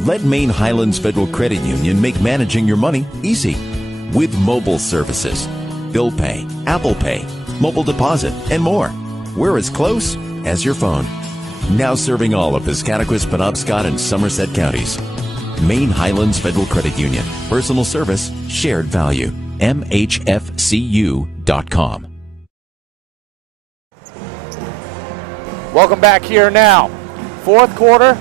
Let Maine Highlands Federal Credit Union make managing your money easy with mobile services, bill pay, Apple Pay, mobile deposit, and more. We're as close as your phone. Now serving all of Piscataquis, Penobscot, and Somerset counties. Maine Highlands Federal Credit Union. Personal service, shared value. MHFCU.com. Welcome back here now. Fourth quarter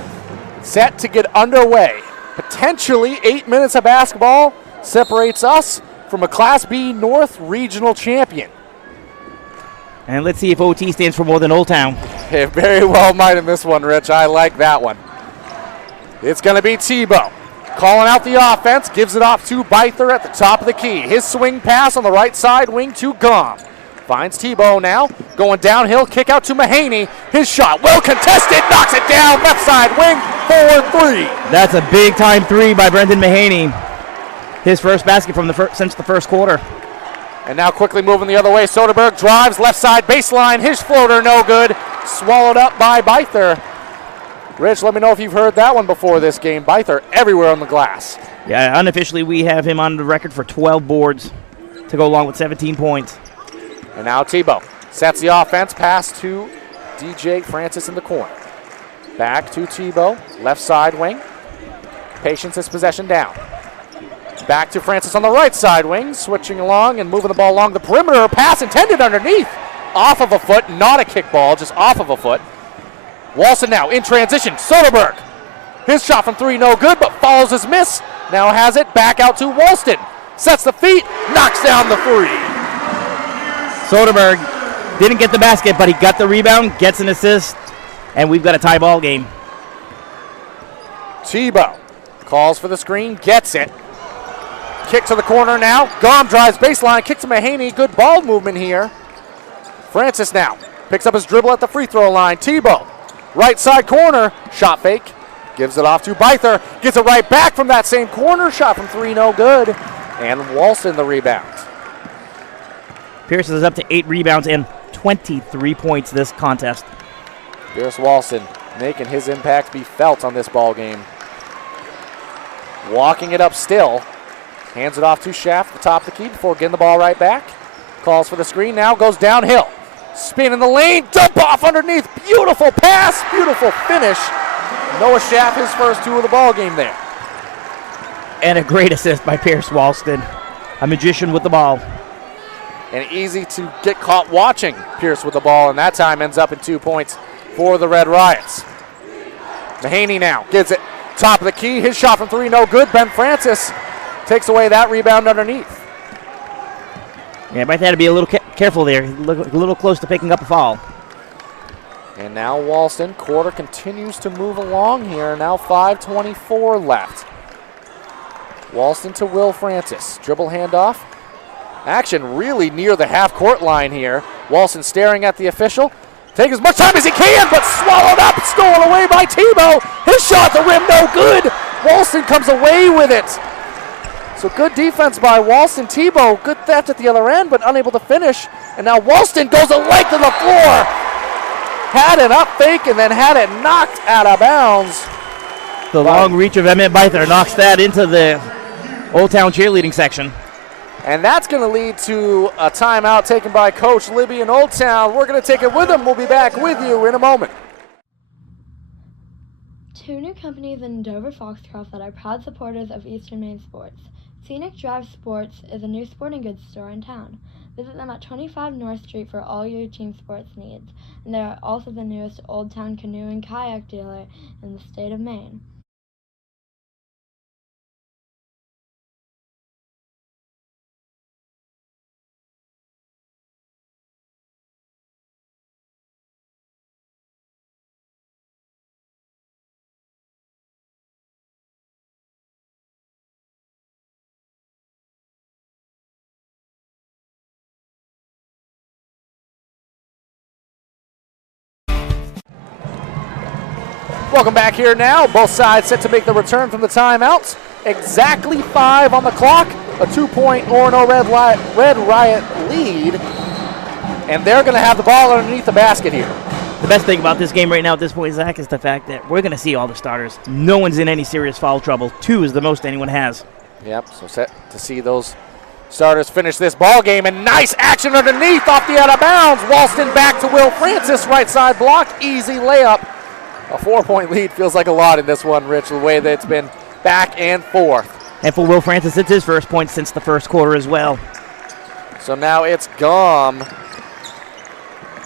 set to get underway. Potentially 8 minutes of basketball separates us from a Class B North regional champion. And let's see if OT stands for more than Old Town. It very well might in this one, Rich. I like that one. It's going to be Tebow. Calling out the offense, gives it off to Byther at the top of the key. His swing pass on the right side wing to Gom. Finds Tebow now, going downhill, kick out to Mahaney. His shot, well contested, knocks it down, left side wing, 4-3. That's a big time 3 by Brendan Mahaney. His first basket from since the first quarter. And now quickly moving the other way, Soderberg drives left side baseline, his floater no good, swallowed up by Byther. Rich, let me know if you've heard that one before this game. Byther everywhere on the glass. Yeah, unofficially we have him on the record for 12 boards to go along with 17 points. And now Tebow sets the offense, pass to DJ Francis in the corner. Back to Tebow, left side wing. Patience his possession down. Back to Francis on the right side wing, switching along and moving the ball along the perimeter. Pass intended underneath. Off of a foot, not a kick ball, just off of a foot. Walston now in transition, Soderberg. His shot from 3 no good, but follows his miss. Now has it back out to Walston. Sets the feet, knocks down the 3. Soderberg didn't get the basket, but he got the rebound, gets an assist, and we've got a tie ball game. Tebow calls for the screen, gets it. Kick to the corner now. Gom drives baseline, kick to Mahaney. Good ball movement here. Francis now picks up his dribble at the free throw line. Tebow, right side corner, shot fake. Gives it off to Byther. Gets it right back from that same corner. Shot from three, no good. And Walston the rebound. Pierce is up to 8 rebounds and 23 points this contest. Pierce Walston making his impact be felt on this ball game. Walking it up still. Hands it off to Schaff, the top of the key, before getting the ball right back. Calls for the screen, now goes downhill. Spin in the lane, dump off underneath. Beautiful pass, beautiful finish. Noah Schaff, his first 2 of the ball game there. And a great assist by Pierce Walston, a magician with the ball. And easy to get caught watching Pierce with the ball, and that time ends up in 2 points for the Red Riots. Mahaney now gets it top of the key. His shot from 3, no good. Ben Francis takes away that rebound underneath. Yeah, might have to be a little careful there. Look a little close to picking up a foul. And now Walston, quarter continues to move along here. Now 5:24 left. Walston to Will Francis. Dribble handoff. Action really near the half-court line here. Walston staring at the official. Take as much time as he can, but swallowed up, stolen away by Tebow. His shot at the rim, no good. Walston comes away with it. So good defense by Walston. Tebow, good theft at the other end, but unable to finish. And now Walston goes a length of the floor. Had an up fake and then had it knocked out of bounds. The long reach of Emmett Byther knocks that into the Old Town cheerleading section. And that's going to lead to a timeout taken by Coach Libby in Old Town. We're going to take it with him. We'll be back with you in a moment. 2 new companies in Dover Foxcroft that are proud supporters of Eastern Maine sports. Scenic Drive Sports is a new sporting goods store in town. Visit them at 25 North Street for all your team sports needs. And they are also the newest Old Town canoe and kayak dealer in the state of Maine. Welcome back here now. Both sides set to make the return from the timeouts. Exactly 5 on the clock. A 2-point Orono Red Riot lead. And they're going to have the ball underneath the basket here. The best thing about this game right now at this point, Zach, is the fact that we're going to see all the starters. No one's in any serious foul trouble. 2 is the most anyone has. Yep, so set to see those starters finish this ball game. And nice action underneath off the out of bounds. Walston back to Will Francis. Right side block. Easy layup. A 4-point lead feels like a lot in this one, Rich, the way that it's been back and forth. And for Will Francis, it's his first point since the first quarter as well. So now it's Gom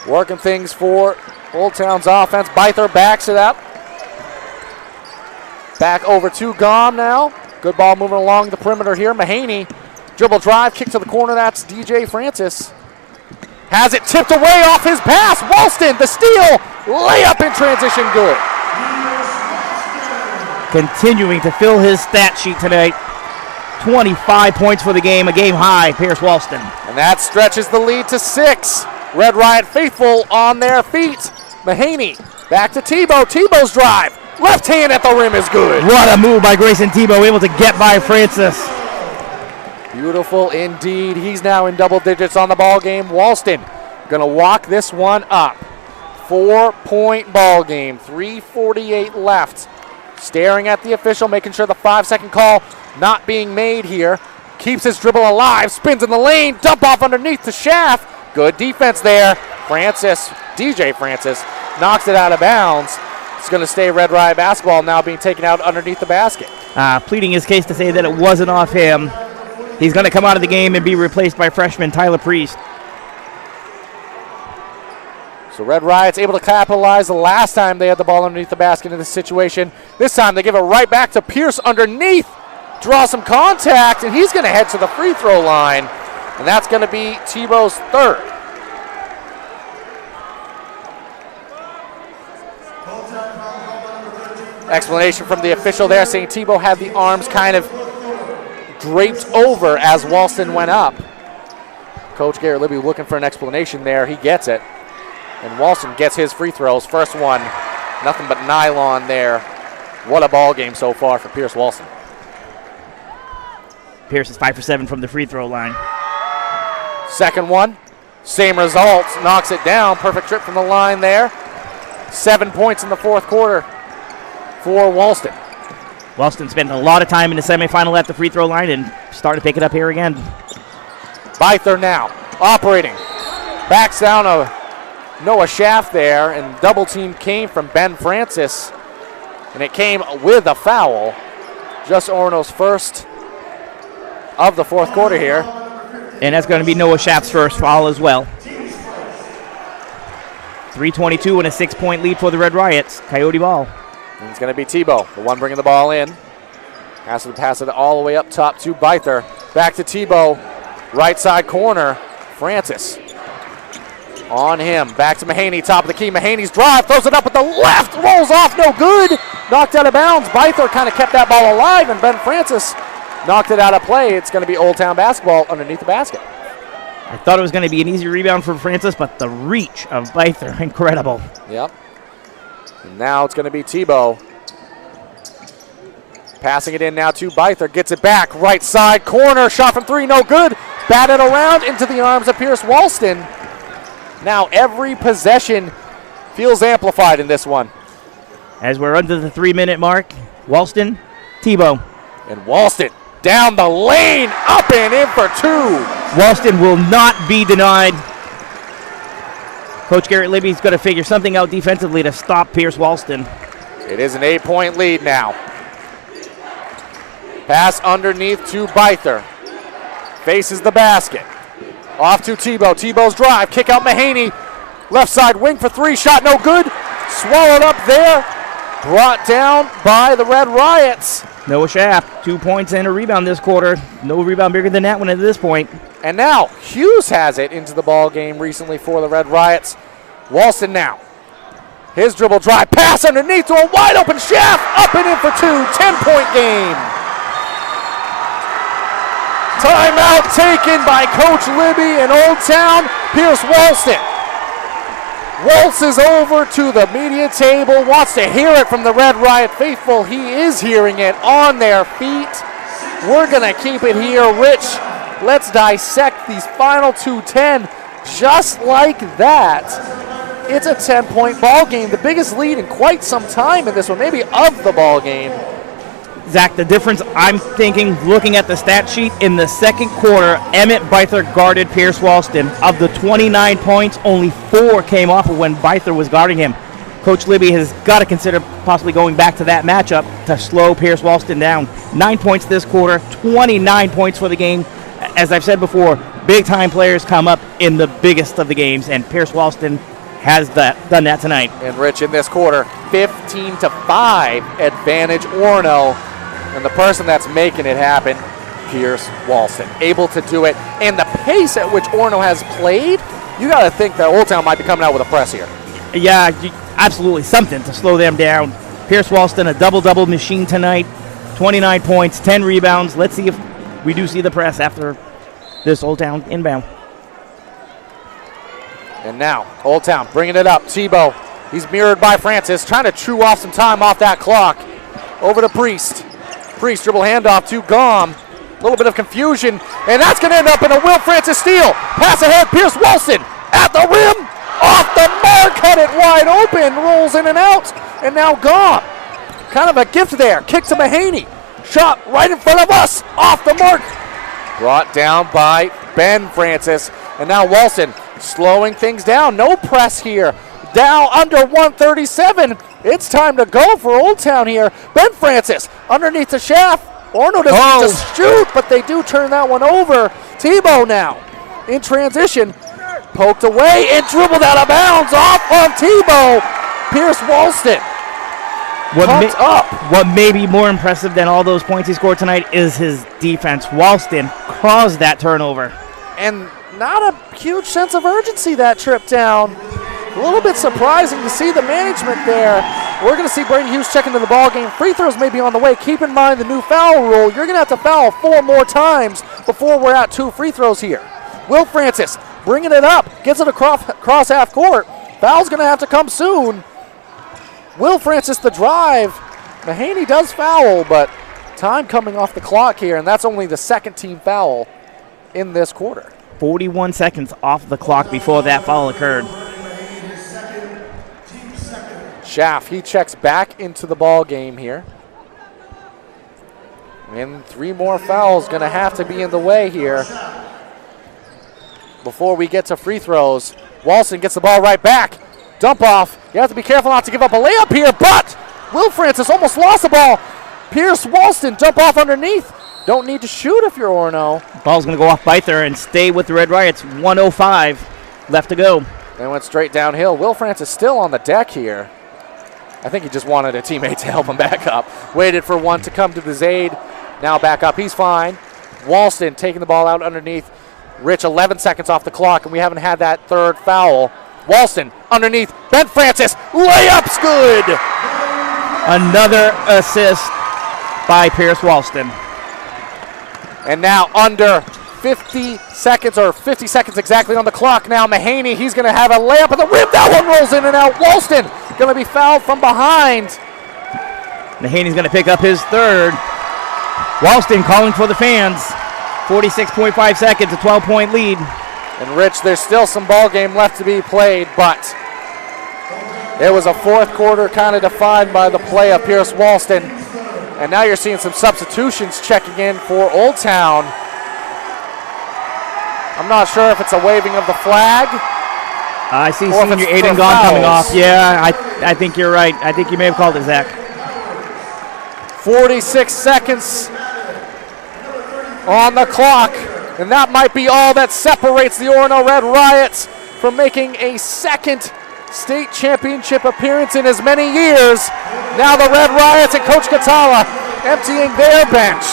working things for Old Town's offense. Byther backs it up. Back over to Gom now. Good ball moving along the perimeter here. Mahaney, dribble drive, kick to the corner. That's DJ Francis. Has it tipped away off his pass. Walston, the steal. Layup in transition, good. Continuing to fill his stat sheet tonight. 25 points for the game, a game high, Pierce Walston. And that stretches the lead to 6. Red Riot faithful on their feet. Mahaney back to Tebow. Tebow's drive. Left hand at the rim is good. What a move by Grayson Tebow, able to get by Francis. Beautiful indeed. He's now in double digits on the ball game. Walston going to walk this one up. 4-point ball game. 3:48 left. Staring at the official, making sure the 5-second call not being made here. Keeps his dribble alive. Spins in the lane. Dump off underneath the shaft. Good defense there. Francis, DJ Francis, knocks it out of bounds. It's going to stay Red Riot basketball, now being taken out underneath the basket. Pleading his case to say that it wasn't off him. He's going to come out of the game and be replaced by freshman Tyler Priest. So Red Riot's able to capitalize the last time they had the ball underneath the basket in this situation. This time they give it right back to Pierce underneath. Draw some contact, and he's going to head to the free throw line. And that's going to be Tebow's 3rd. Explanation from the official there saying Tebow had the arms kind of draped over as Walston went up. Coach Garrett Libby looking for an explanation there. He gets it. And Walston gets his free throws. First one, nothing but nylon there. What a ball game so far for Pierce Walston. Pierce is 5 for 7 from the free throw line. Second one, same result, knocks it down. Perfect trip from the line there. 7 points in the fourth quarter for Walston. Walston spent a lot of time in the semifinal at the free throw line and starting to pick it up here again. Byther now operating. Backs down a Noah Schaff there, and double team came from Ben Francis, and it came with a foul. Just Orono's first of the fourth quarter here. And that's going to be Noah Schaff's first foul as well. 3:22 and a 6-point lead for the Red Riots. Coyote ball. And it's going to be Tebow, the one bringing the ball in. Has to pass it all the way up top to Byther. Back to Tebow. Right side corner. Francis on him. Back to Mahaney, top of the key. Mahaney's drive, throws it up with the left, rolls off, no good. Knocked out of bounds. Byther kind of kept that ball alive, and Ben Francis knocked it out of play. It's going to be Old Town basketball underneath the basket. I thought it was going to be an easy rebound for Francis, but the reach of Byther, incredible. Yep. And now it's going to be Tebow. Passing it in now to Byther. Gets it back. Right side corner. Shot from three. No good. Batted around into the arms of Pierce Walston. Now every possession feels amplified in this one. As we're under the 3-minute mark, Walston, Tebow. And Walston down the lane. Up and in for two. Walston will not be denied. Coach Garrett Libby's going to figure something out defensively to stop Pierce Walston. It is an 8-point lead now. Pass underneath to Byther. Faces the basket. Off to Tebow. Tebow's drive. Kick out Mahaney. Left side wing for three. Shot no good. Swallowed up there. Brought down by the Red Riots. Noah Schaff, 2 points and a rebound this quarter. No rebound bigger than that one at this point. And now Hughes has it into the ball game recently for the Red Riots. Walston now. His dribble drive. Pass underneath to a wide open Schaff. Up and in for two. 10-point game. Timeout taken by Coach Libby in Old Town. Pierce Walston waltzes over to the media table, wants to hear it from the Red Riot faithful. He is hearing it on their feet. We're going to keep it here. Rich, let's dissect these final 2:10 just like that. It's a 10-point ball game, the biggest lead in quite some time in this one, maybe of the ball game. Zach, the difference I'm thinking, looking at the stat sheet, in the second quarter, Emmett Byther guarded Pierce Walston. Of the 29 points, only 4 came off of when Byther was guarding him. Coach Libby has got to consider possibly going back to that matchup to slow Pierce Walston down. 9 points this quarter, 29 points for the game. As I've said before, big-time players come up in the biggest of the games, and Pierce Walston has done that tonight. And Rich, in this quarter, 15-5 advantage Orono. And the person that's making it happen, Pierce Walston, able to do it. And the pace at which Orono has played, you got to think that Old Town might be coming out with a press here. Yeah, absolutely something to slow them down. Pierce Walston, a double-double machine tonight. 29 points, 10 rebounds. Let's see if we do see the press after this Old Town inbound. And now, Old Town bringing it up. Tebow, he's mirrored by Francis, trying to chew off some time off that clock. Over to Priest. Priest dribble handoff to Gom. A little bit of confusion, and that's going to end up in a Will Francis steal. Pass ahead, Pierce Walston at the rim. Off the mark, cut it wide open, rolls in and out, and now Gom. Kind of a gift there. Kick to Mahaney. Shot right in front of us, off the mark. Brought down by Ben Francis, and now Walston slowing things down. No press here. Down under 137. It's time to go for Old Town here. Ben Francis underneath the shaft. Orono doesn't need to shoot, but they do turn that one over. Tebow now in transition. Poked away and dribbled out of bounds off of Tebow. Pierce Walston pumped up. What may be more impressive than all those points he scored tonight is his defense. Walston caused that turnover. And not a huge sense of urgency that trip down. A little bit surprising to see the management there. We're going to see Brady Hughes check into the ball game. Free throws may be on the way. Keep in mind the new foul rule. You're going to have to foul 4 more times before we're at 2 free throws here. Will Francis bringing it up. Gets it across half court. Foul's going to have to come soon. Will Francis the drive. Mahaney does foul, but time coming off the clock here, and that's only the second team foul in this quarter. 41 seconds off the clock before that foul occurred. Schaff, he checks back into the ball game here. And 3 more fouls going to have to be in the way here before we get to free throws. Walston gets the ball right back. Dump off. You have to be careful not to give up a layup here, but Will Francis almost lost the ball. Pierce Walston dump off underneath. Don't need to shoot if you're Orono. Ball's going to go off Byther and stay with the Red Riots. 1:05 left to go. They went straight downhill. Will Francis still on the deck here. I think he just wanted a teammate to help him back up. Waited for one to come to his aid. Now back up. He's fine. Walston taking the ball out underneath. Rich, 11 seconds off the clock, and we haven't had that third foul. Walston underneath. Ben Francis. Layup's good. Another assist by Pierce Walston. And now under 50 seconds, or 50 seconds exactly on the clock now. Mahaney, he's going to have a layup at the rim. That one rolls in and out. Walston going to be fouled from behind. Mahaney's going to pick up his third. Walston calling for the fans. 46.5 seconds, a 12-point lead. And Rich, there's still some ball game left to be played, but it was a fourth quarter kind of defined by the play of Pierce Walston. And now you're seeing some substitutions checking in for Old Town. I'm not sure if it's a waving of the flag. I see senior Aiden Gahn coming off. Yeah, I think you're right. I think you may have called it, Zach. 46 seconds on the clock. And that might be all that separates the Orono Red Riots from making a second state championship appearance in as many years. Now the Red Riots and Coach Catala emptying their bench.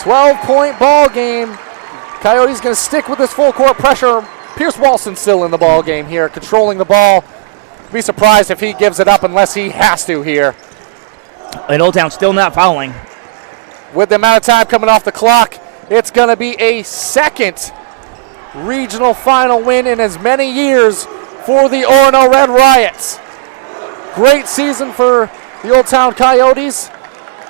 .12-point ball game. Coyotes going to stick with this full court pressure. Pierce Walston still in the ball game here, controlling the ball. Be surprised if he gives it up unless he has to here. And Old Town still not fouling. With the amount of time coming off the clock, it's going to be a second regional final win in as many years for the Orono Red Riots. Great season for the Old Town Coyotes.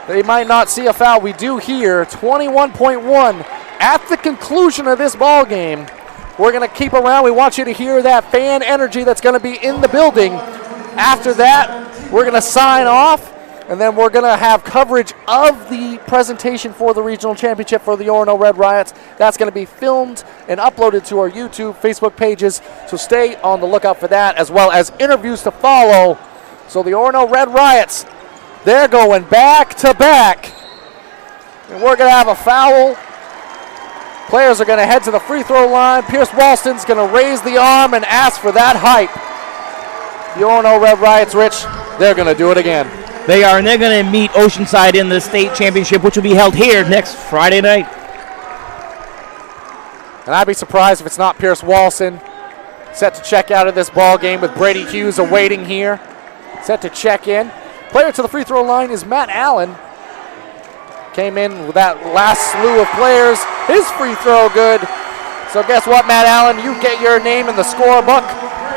They might not see a foul. We do here, 21.1 at the conclusion of this ball game. We're going to keep around. We want you to hear that fan energy that's going to be in the building. After that, we're going to sign off, and then we're going to have coverage of the presentation for the regional championship for the Orono Red Riots. That's going to be filmed and uploaded to our YouTube, Facebook pages, so stay on the lookout for that, as well as interviews to follow. So the Orono Red Riots, they're going back to back, and we're going to have a foul. Players are going to head to the free throw line. Pierce Walston's going to raise the arm and ask for that hype. The Orono Red Riots, Rich, they're going to do it again. They are, and they're going to meet Oceanside in the state championship, which will be held here next Friday night. And I'd be surprised if it's not Pierce Walston. Set to check out of this ball game with Brady Hughes awaiting here. Set to check in. Player to the free throw line is Matt Allen. Came in with that last slew of players. His free throw good. So guess what, Matt Allen? You get your name in the scorebook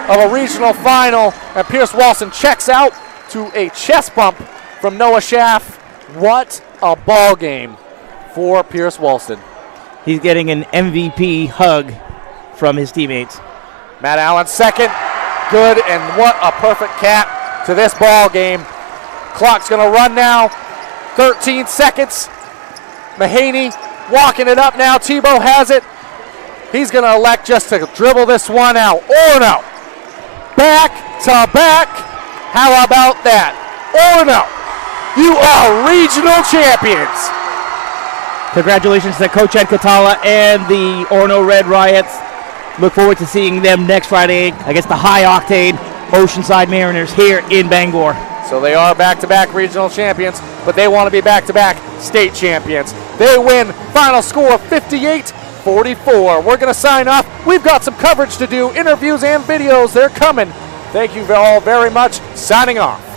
of a regional final. And Pierce Walston checks out to a chest bump from Noah Schaff. What a ball game for Pierce Walston. He's getting an MVP hug from his teammates. Matt Allen second. Good, and what a perfect cap to this ball game. Clock's going to run now. 13 seconds. Mahaney walking it up now. Tebow has it. He's going to elect just to dribble this one out. Orono, back to back. How about that? Orono, you are regional champions. Congratulations to Coach Ed Catala and the Orono Red Riots. Look forward to seeing them next Friday against the high-octane Oceanside Mariners here in Bangor. So they are back-to-back regional champions, but they want to be back-to-back state champions. They win final score 58-49. 44. We're going to sign off. We've got some coverage to do, interviews and videos. They're coming. Thank you all very much. Signing off.